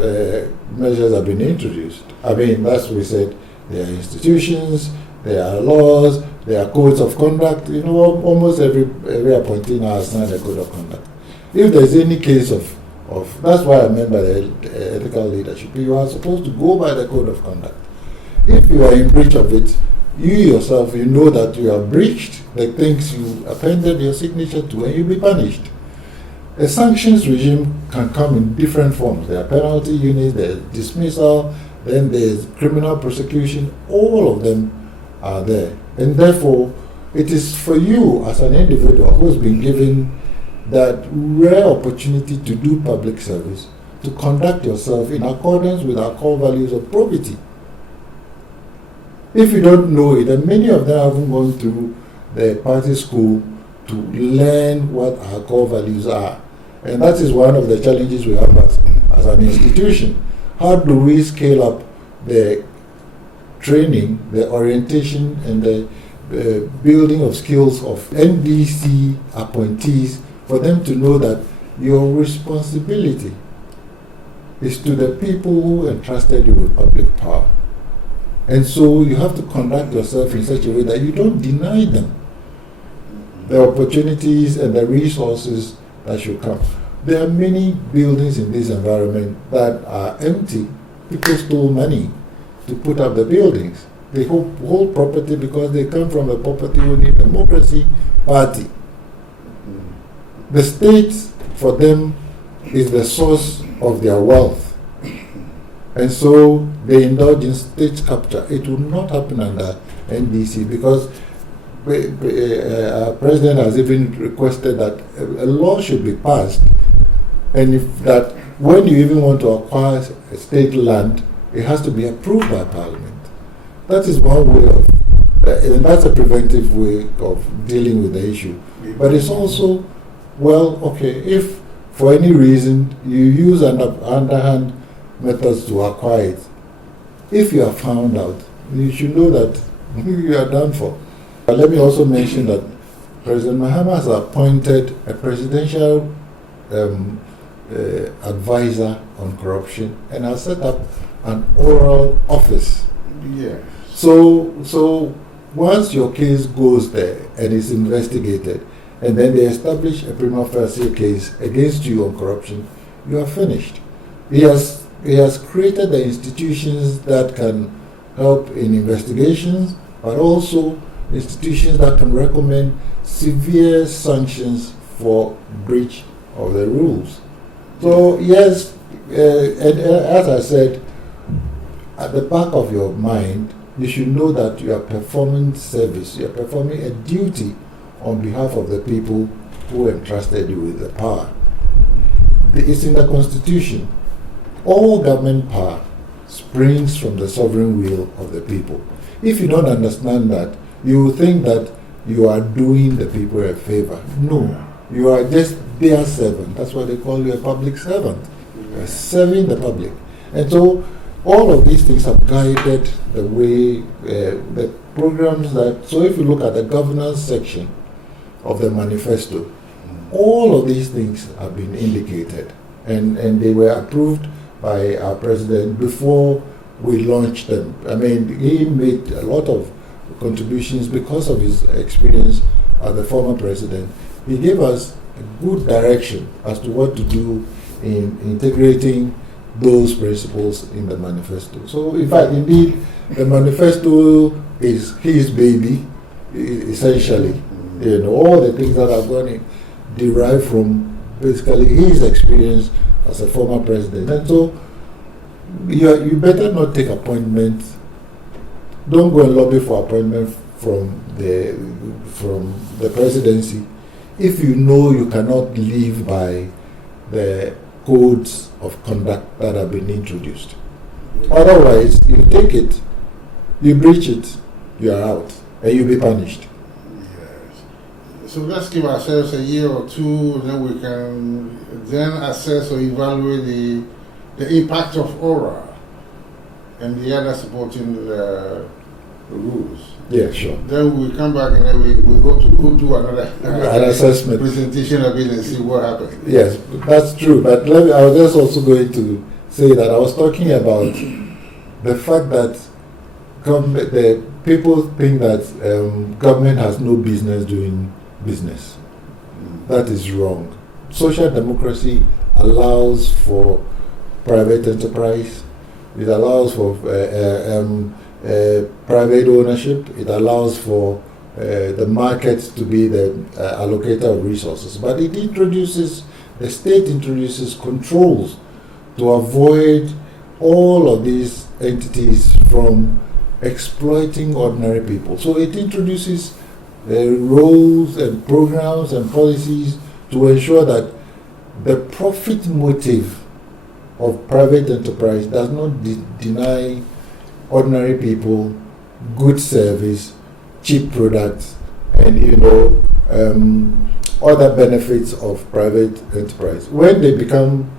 measures have been introduced. I mean, as we said, there are institutions, there are laws, there are codes of conduct. You know, almost every appointee now has signed a code of conduct. If there's any case of that's why I remember the ethical leadership, you are supposed to go by the code of conduct. If you are in breach of it, you yourself, you know that you have breached the things you appended your signature to, and you'll be punished. A sanctions regime can come in different forms. There are penalty units, there's dismissal, then there's criminal prosecution. All of them are there. And therefore, it is for you as an individual who's been given that rare opportunity to do public service, to conduct yourself in accordance with our core values of probity. If you don't know it, and many of them haven't gone through the party school to learn what our core values are. And that is one of the challenges we have as an institution. How do we scale up the training, the orientation, and the building of skills of NDC appointees for them to know that your responsibility is to the people who entrusted you with public power. And so you have to conduct yourself in such a way that you don't deny them the opportunities and the resources that should come. There are many buildings in this environment that are empty. People stole money to put up the buildings. They hold property because they come from a property-owning democracy party. The state, for them, is the source of their wealth. And so they indulge in state capture. It will not happen under NDC because our president has even requested that a law should be passed, and if that when you even want to acquire state land, it has to be approved by Parliament. That is one way of, and that's a preventive way of dealing with the issue. But it's also, well, okay, if for any reason you use underhand methods to acquire it, if you are found out, you should know that you are done for. But let me also mention that President Mahama has appointed a presidential advisor on corruption and has set up an oral office. Yeah. So once your case goes there and is investigated, and then they establish a prima facie case against you on corruption, you are finished. He has created the institutions that can help in investigations, but also institutions that can recommend severe sanctions for breach of the rules. So yes, and as I said, at the back of your mind, you should know that you are performing service, you are performing a duty on behalf of the people who entrusted you with the power. It's in the Constitution. All government power springs from the sovereign will of the people. If you don't understand that, you will think that you are doing the people a favor. No, you are just their servant. That's why they call you a public servant. You are serving the public. And so all of these things have guided the way, the programs that, so if you look at the governance section of the manifesto, all of these things have been indicated, and they were approved by our president before we launched them. I mean, he made a lot of contributions because of his experience as the former president. He gave us a good direction as to what to do in integrating those principles in the manifesto. So, in fact, indeed, the manifesto is his baby, essentially. You know, all the things that have gone in derive from basically his experience as a former president. And so, you better not take appointments. Don't go and lobby for appointment from the presidency if you know you cannot live by the codes of conduct that have been introduced. Otherwise, you take it, you breach it, you are out, and you'll be punished. Yes. So let's give ourselves a year or two, and then we can then assess or evaluate the impact of ORA and the other supporting rules. Yeah, sure. Then we come back and then we go do another an assessment presentation of it and see what happens. Yes, that's true. But I was just also going to say that I was talking about the fact that the people think that government has no business doing business. That is wrong. Social democracy allows for private enterprise. It allows for private ownership. It allows for the market to be the allocator of resources. But the state introduces controls to avoid all of these entities from exploiting ordinary people. So it introduces rules and programs and policies to ensure that the profit motive of private enterprise does not deny ordinary people good service, cheap products, and other benefits of private enterprise. When they become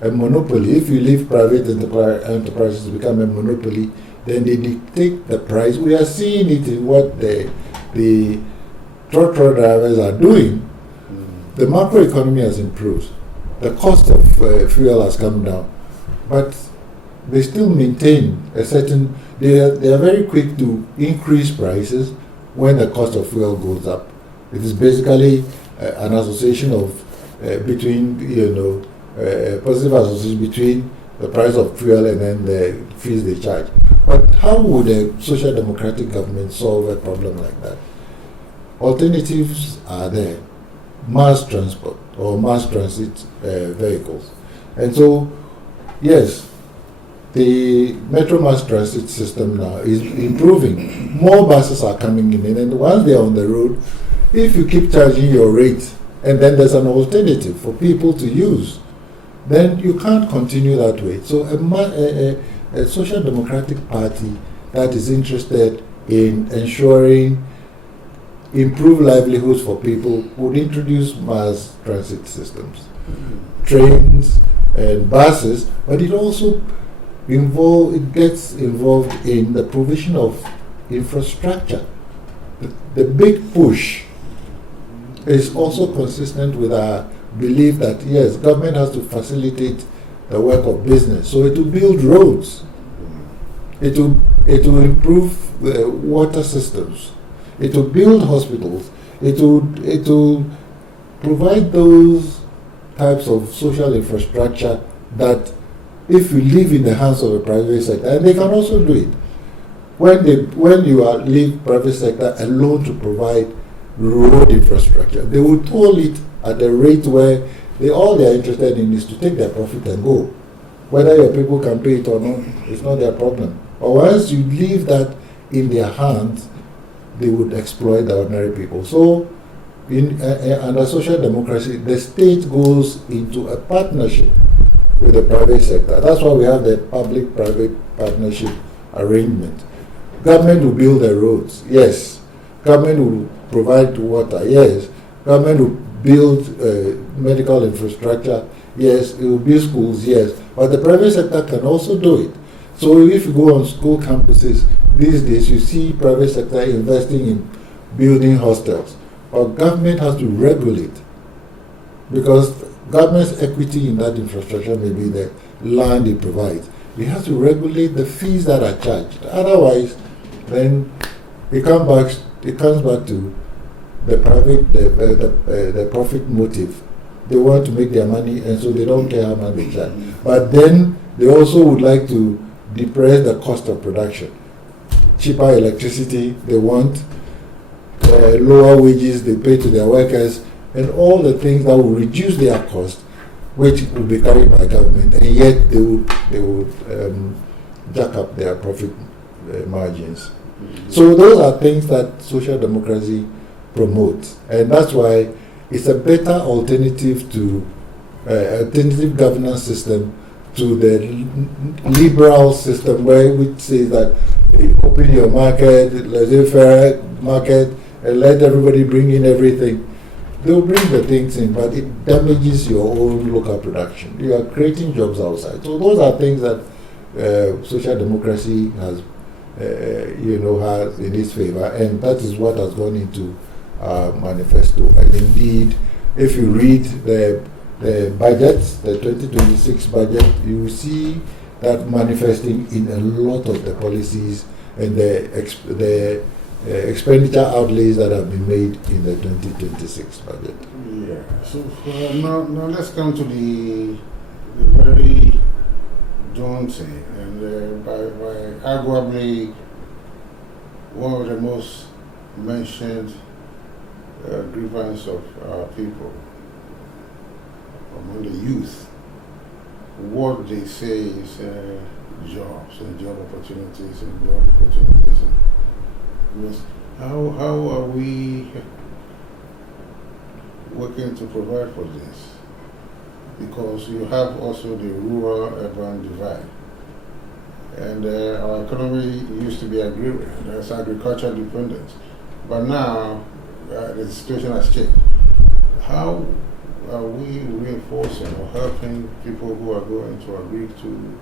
a monopoly, if you leave private enterprises to become a monopoly, then they dictate the price. We are seeing it in what the truck drivers are doing. The macroeconomy has improved. The cost of fuel has come down, but they still maintain a certain. They are very quick to increase prices when the cost of fuel goes up. It is basically an association of between positive association between the price of fuel and then the fees they charge. But how would a social democratic government solve a problem like that? Alternatives are there. Mass transport or mass transit vehicles. And so, yes, the metro mass transit system now is improving. More buses are coming in, and once they are on the road, if you keep charging your rate, and then there's an alternative for people to use, then you can't continue that way. So a social democratic party that is interested in ensuring improved livelihoods for people would introduce mass transit systems, trains and buses, but it also gets involved in the provision of infrastructure. The big push is also consistent with our belief that yes, government has to facilitate the work of business. So it will build roads, it will improve water systems, it will build hospitals, it will provide those types of social infrastructure that if you live in the hands of the private sector, and they can also do it, when you leave private sector alone to provide road infrastructure, they will toll it at a rate where all they are interested in is to take their profit and go. Whether your people can pay it or not, it's not their problem. But once you leave that in their hands, they would exploit the ordinary people. So, under social democracy, the state goes into a partnership with the private sector. That's why we have the public-private partnership arrangement. Government will build the roads, yes. Government will provide water, yes. Government will build medical infrastructure, yes. It will build schools, yes. But the private sector can also do it. So if you go on school campuses these days, you see private sector investing in building hostels. But government has to regulate, because government's equity in that infrastructure may be the land it provides. You have to regulate the fees that are charged. Otherwise, then it comes back to the private, the profit motive. They want to make their money, and so they don't care how much they charge. But then they also would like to depress the cost of production. Cheaper electricity they want, lower wages they pay to their workers, and all the things that will reduce their cost, which will be carried by government, and yet they would jack up their profit margins. So those are things that social democracy promotes, and that's why it's a better alternative to alternative governance system to the liberal system which says that open your market, laissez-faire market, and let everybody bring in everything. They'll bring the things in, but it damages your own local production. You are creating jobs outside. So those are things that social democracy has in its favor, and that is what has gone into our manifesto. And indeed, if you read the budget, the 2026 budget, you will see that manifesting in a lot of the policies and the expenditure outlays that have been made in the 2026 budget. Yeah. So now let's come to the very daunting and by arguably one of the most mentioned grievance of our people among the youth. What they say is jobs and job opportunities and job opportunities. How are we working to provide for this? Because you have also the rural-urban divide. And our economy used to be agrarian, that's agriculture dependent. But now the situation has changed. How are we reinforcing or helping people who are going to agree to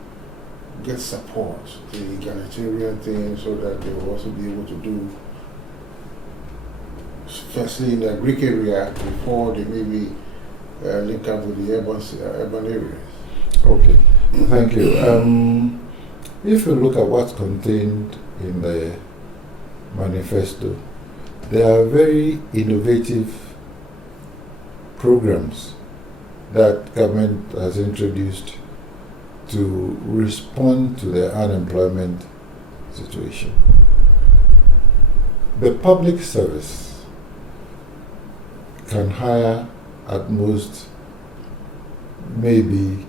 get support, the egalitarian thing, so that they will also be able to do, firstly in the Greek area, before they maybe link up with the urban areas? Okay, thank you. If you look at what's contained in the manifesto, there are very innovative programs that government has introduced to respond to the unemployment situation. The public service can hire at most maybe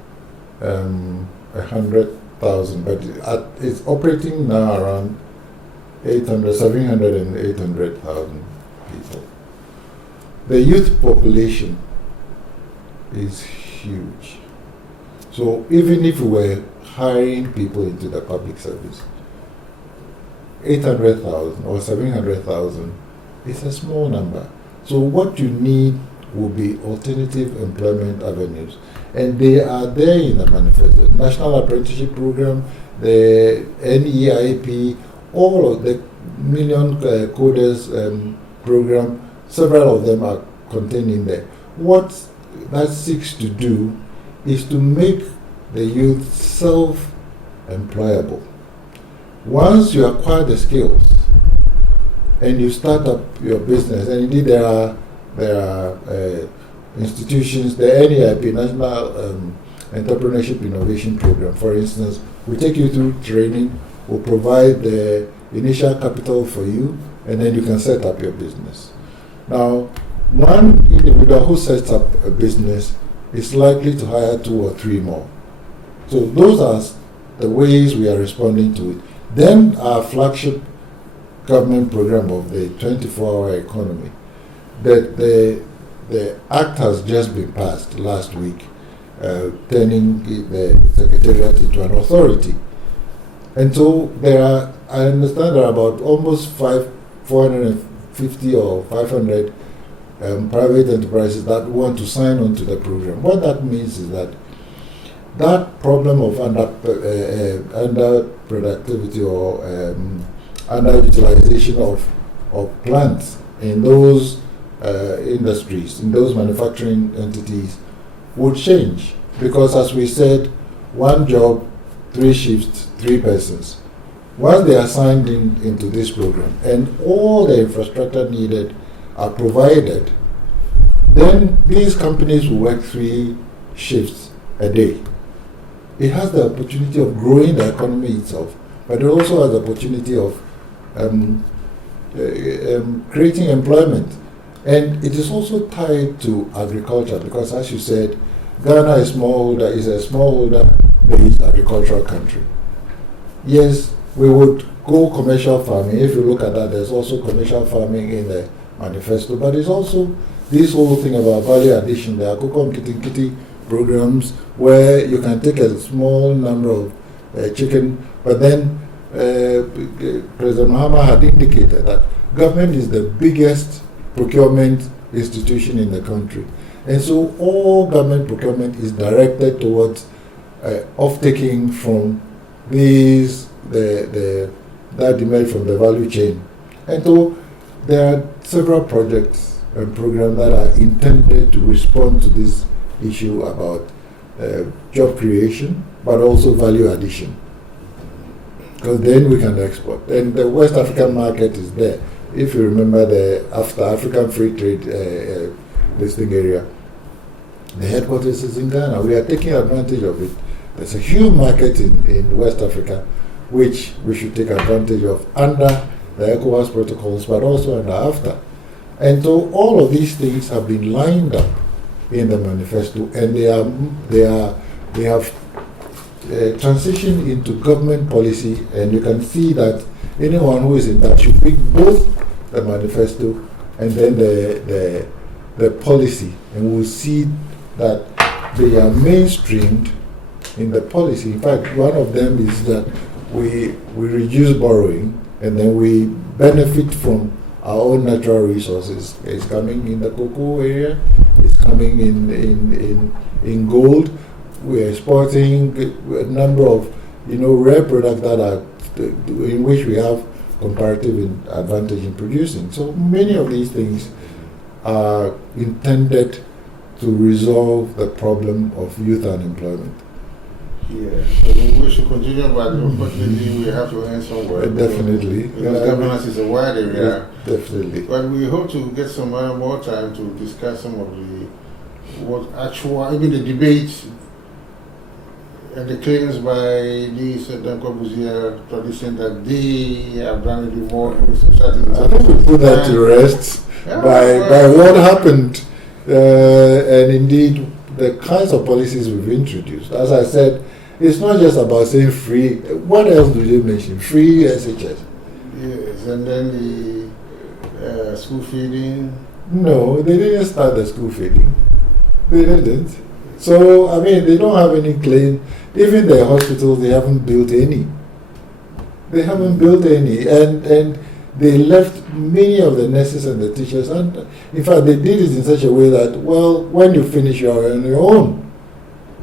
100,000, but it's operating now around 700 and 800,000 people. The youth population is huge. So even if we were hiring people into the public service. 800,000 or 700,000 is a small number. So what you need will be alternative employment avenues. And they are there in the manifesto. National Apprenticeship Program, the NEIP, all of the Million Coders program, several of them are contained in there. What that seeks to do is to make the youth self-employable. Once you acquire the skills and you start up your business, and indeed there are institutions, the NEIP, National Entrepreneurship Innovation Program, for instance, will take you through training, will provide the initial capital for you, and then you can set up your business. Now, one individual who sets up a business is likely to hire 2 or 3 more. So those are the ways we are responding to it. Then our flagship government program of the 24-hour economy, that the act has just been passed last week, turning the secretariat into an authority. And so I understand there are about almost 450 or 500 private enterprises that want to sign on to the program. What that means is that problem of underproductivity or underutilization of plants in those industries, in those manufacturing entities, would change. Because as we said, 1 job, 3 shifts, 3 persons. Once they are signed into this program and all the infrastructure needed are provided, then these companies will work 3 shifts a day. It has the opportunity of growing the economy itself, but it also has the opportunity of creating employment. And it is also tied to agriculture because, as you said, Ghana is a smallholder-based agricultural country. Yes, we would go commercial farming. If you look at that, there's also commercial farming in the manifesto, but it's also this whole thing about value addition. There are Koko Kitty programs where you can take a small number of chicken, but then President Mahama had indicated that government is the biggest procurement institution in the country. And so all government procurement is directed towards off-taking from that emerge from the value chain. And so there are several projects and programs that are intended to respond to this issue about job creation, but also value addition. Because then we can export. And the West African market is there. If you remember the African Free Trade listing area, the headquarters is in Ghana. We are taking advantage of it. There's a huge market in West Africa, which we should take advantage of under the ECOWAS protocols, but also under AFTA. And so all of these things have been lined up in the manifesto, and they have transitioned into government policy. And you can see that anyone who is in touch should pick both the manifesto and then the policy, and we'll see that they are mainstreamed in the policy. In fact, one of them is that we reduce borrowing and then we benefit from our own natural resources. It's coming in the cocoa area, it's coming in gold. We're exporting a number of rare products that are in which we have comparative advantage in producing. So many of these things are intended to resolve the problem of youth unemployment. Yeah, so we wish to continue, but unfortunately we have to end somewhere. Definitely. Because governance is a wide area. Definitely. But we hope to get some more time to discuss some of even the debates and the claims by these Dankobuzia tradition that they have done it more in society. I think we put that to rest by what happened and indeed the kinds of policies we've introduced. As I said, it's not just about saying free. What else do they mention? Free SHS. Yes, and then the school feeding. No, they didn't start the school feeding. They didn't. So, I mean, they don't have any claim. Even their hospitals, they haven't built any. They haven't built any. And they left many of the nurses and the teachers. And in fact, they did it in such a way that, well, when you finish, you're on your own.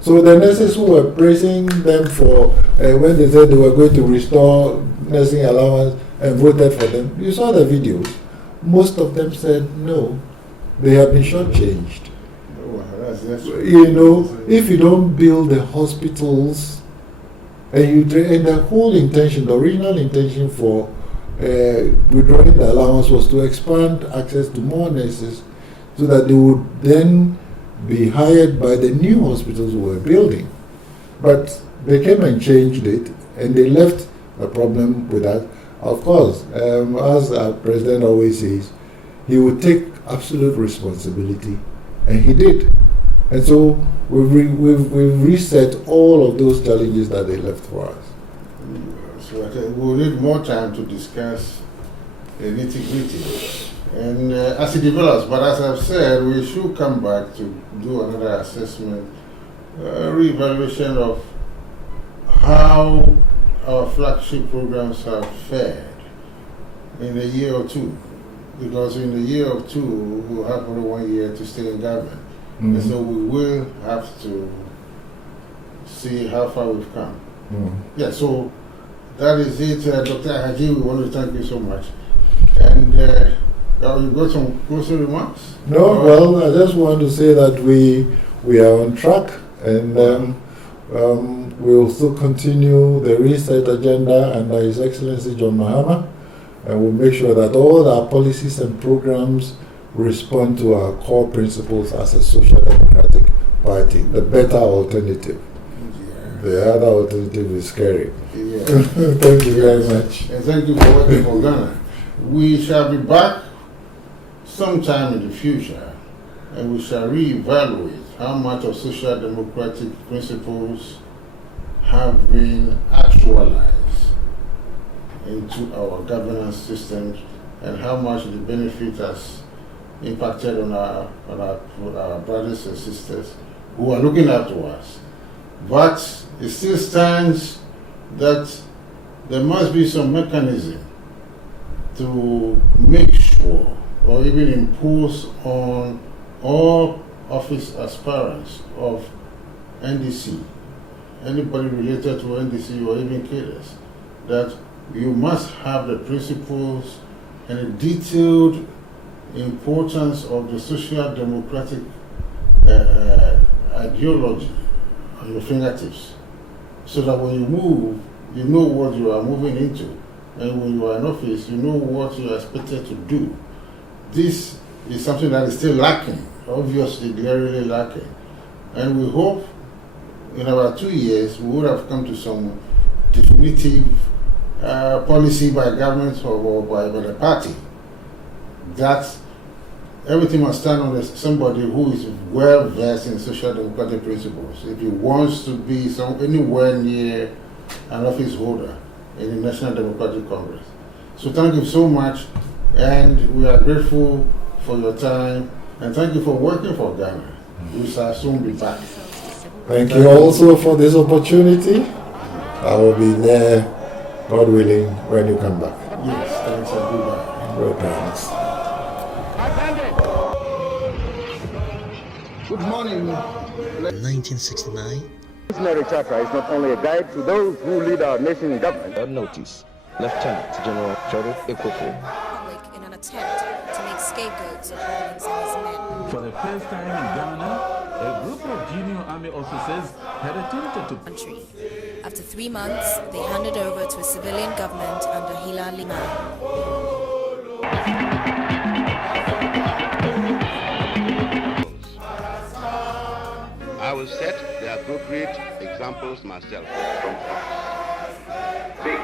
So the nurses who were praising them for when they said they were going to restore nursing allowance and voted for them, you saw the videos. Most of them said no, they have been shortchanged. That's You know, if you don't build the hospitals, and the whole intention, the original intention for withdrawing the allowance was to expand access to more nurses, so that they would then be hired by the new hospitals we were building. But they came and changed it, and they left the problem with that. Of course, as our president always says, he would take absolute responsibility, and he did. And so we've reset all of those challenges that they left for us. So I think we'll need more time to discuss the nitty-gritty and as it develops. But as I've said, we should come back to do another assessment, reevaluation of how our flagship programs have fared in a year or two. Because in a year or two, we'll have only 1 year to stay in government. Mm-hmm. And so we will have to see how far we've come. Mm-hmm. Yeah, so that is it. Dr. Ahadzie, we want to thank you so much. And you've got some closing remarks? No, well, I just want to say that we are on track, and we will still continue the reset agenda under His Excellency John Mahama, and we'll make sure that all our policies and programs respond to our core principles as a social democratic party, the better alternative. Yeah. The other alternative is scary. Yeah. Thank you very much. And thank you for working for Ghana. We shall be back sometime in the future, and we shall reevaluate how much of social democratic principles have been actualized into our governance systems, and how much the benefit has impacted on our brothers and sisters who are looking up to us. But it still stands that there must be some mechanism to make sure or even impose on all office aspirants of NDC, anybody related to NDC or even cadres, that you must have the principles and a detailed importance of the social democratic ideology on your fingertips, so that when you move, you know what you are moving into, and when you are in office, you know what you are expected to do. This is something that is still lacking, obviously glaringly lacking, and we hope in about 2 years we would have come to some definitive policy by government or by the party that everything must stand on somebody who is well versed in social democratic principles if he wants to be anywhere near an office holder in the National Democratic Congress. So thank you so much, and we are grateful for your time, and thank you for working for Ghana. We shall soon be back. Thank you also for this opportunity. I will be there, God willing, when you come back. Yes, thanks and goodbye. Well, thanks. Good morning. 1969. This charter is not only a guide to those who lead our nation in government. Notice, Lieutenant General Sheriff Ikufu. Public in an attempt to make scapegoats of Rawlings and his men. For the first time in Ghana, a group of junior army officers had attempted to Country. After 3 months, they handed over to a civilian government under Hilal Liman. I will set the appropriate examples myself. Big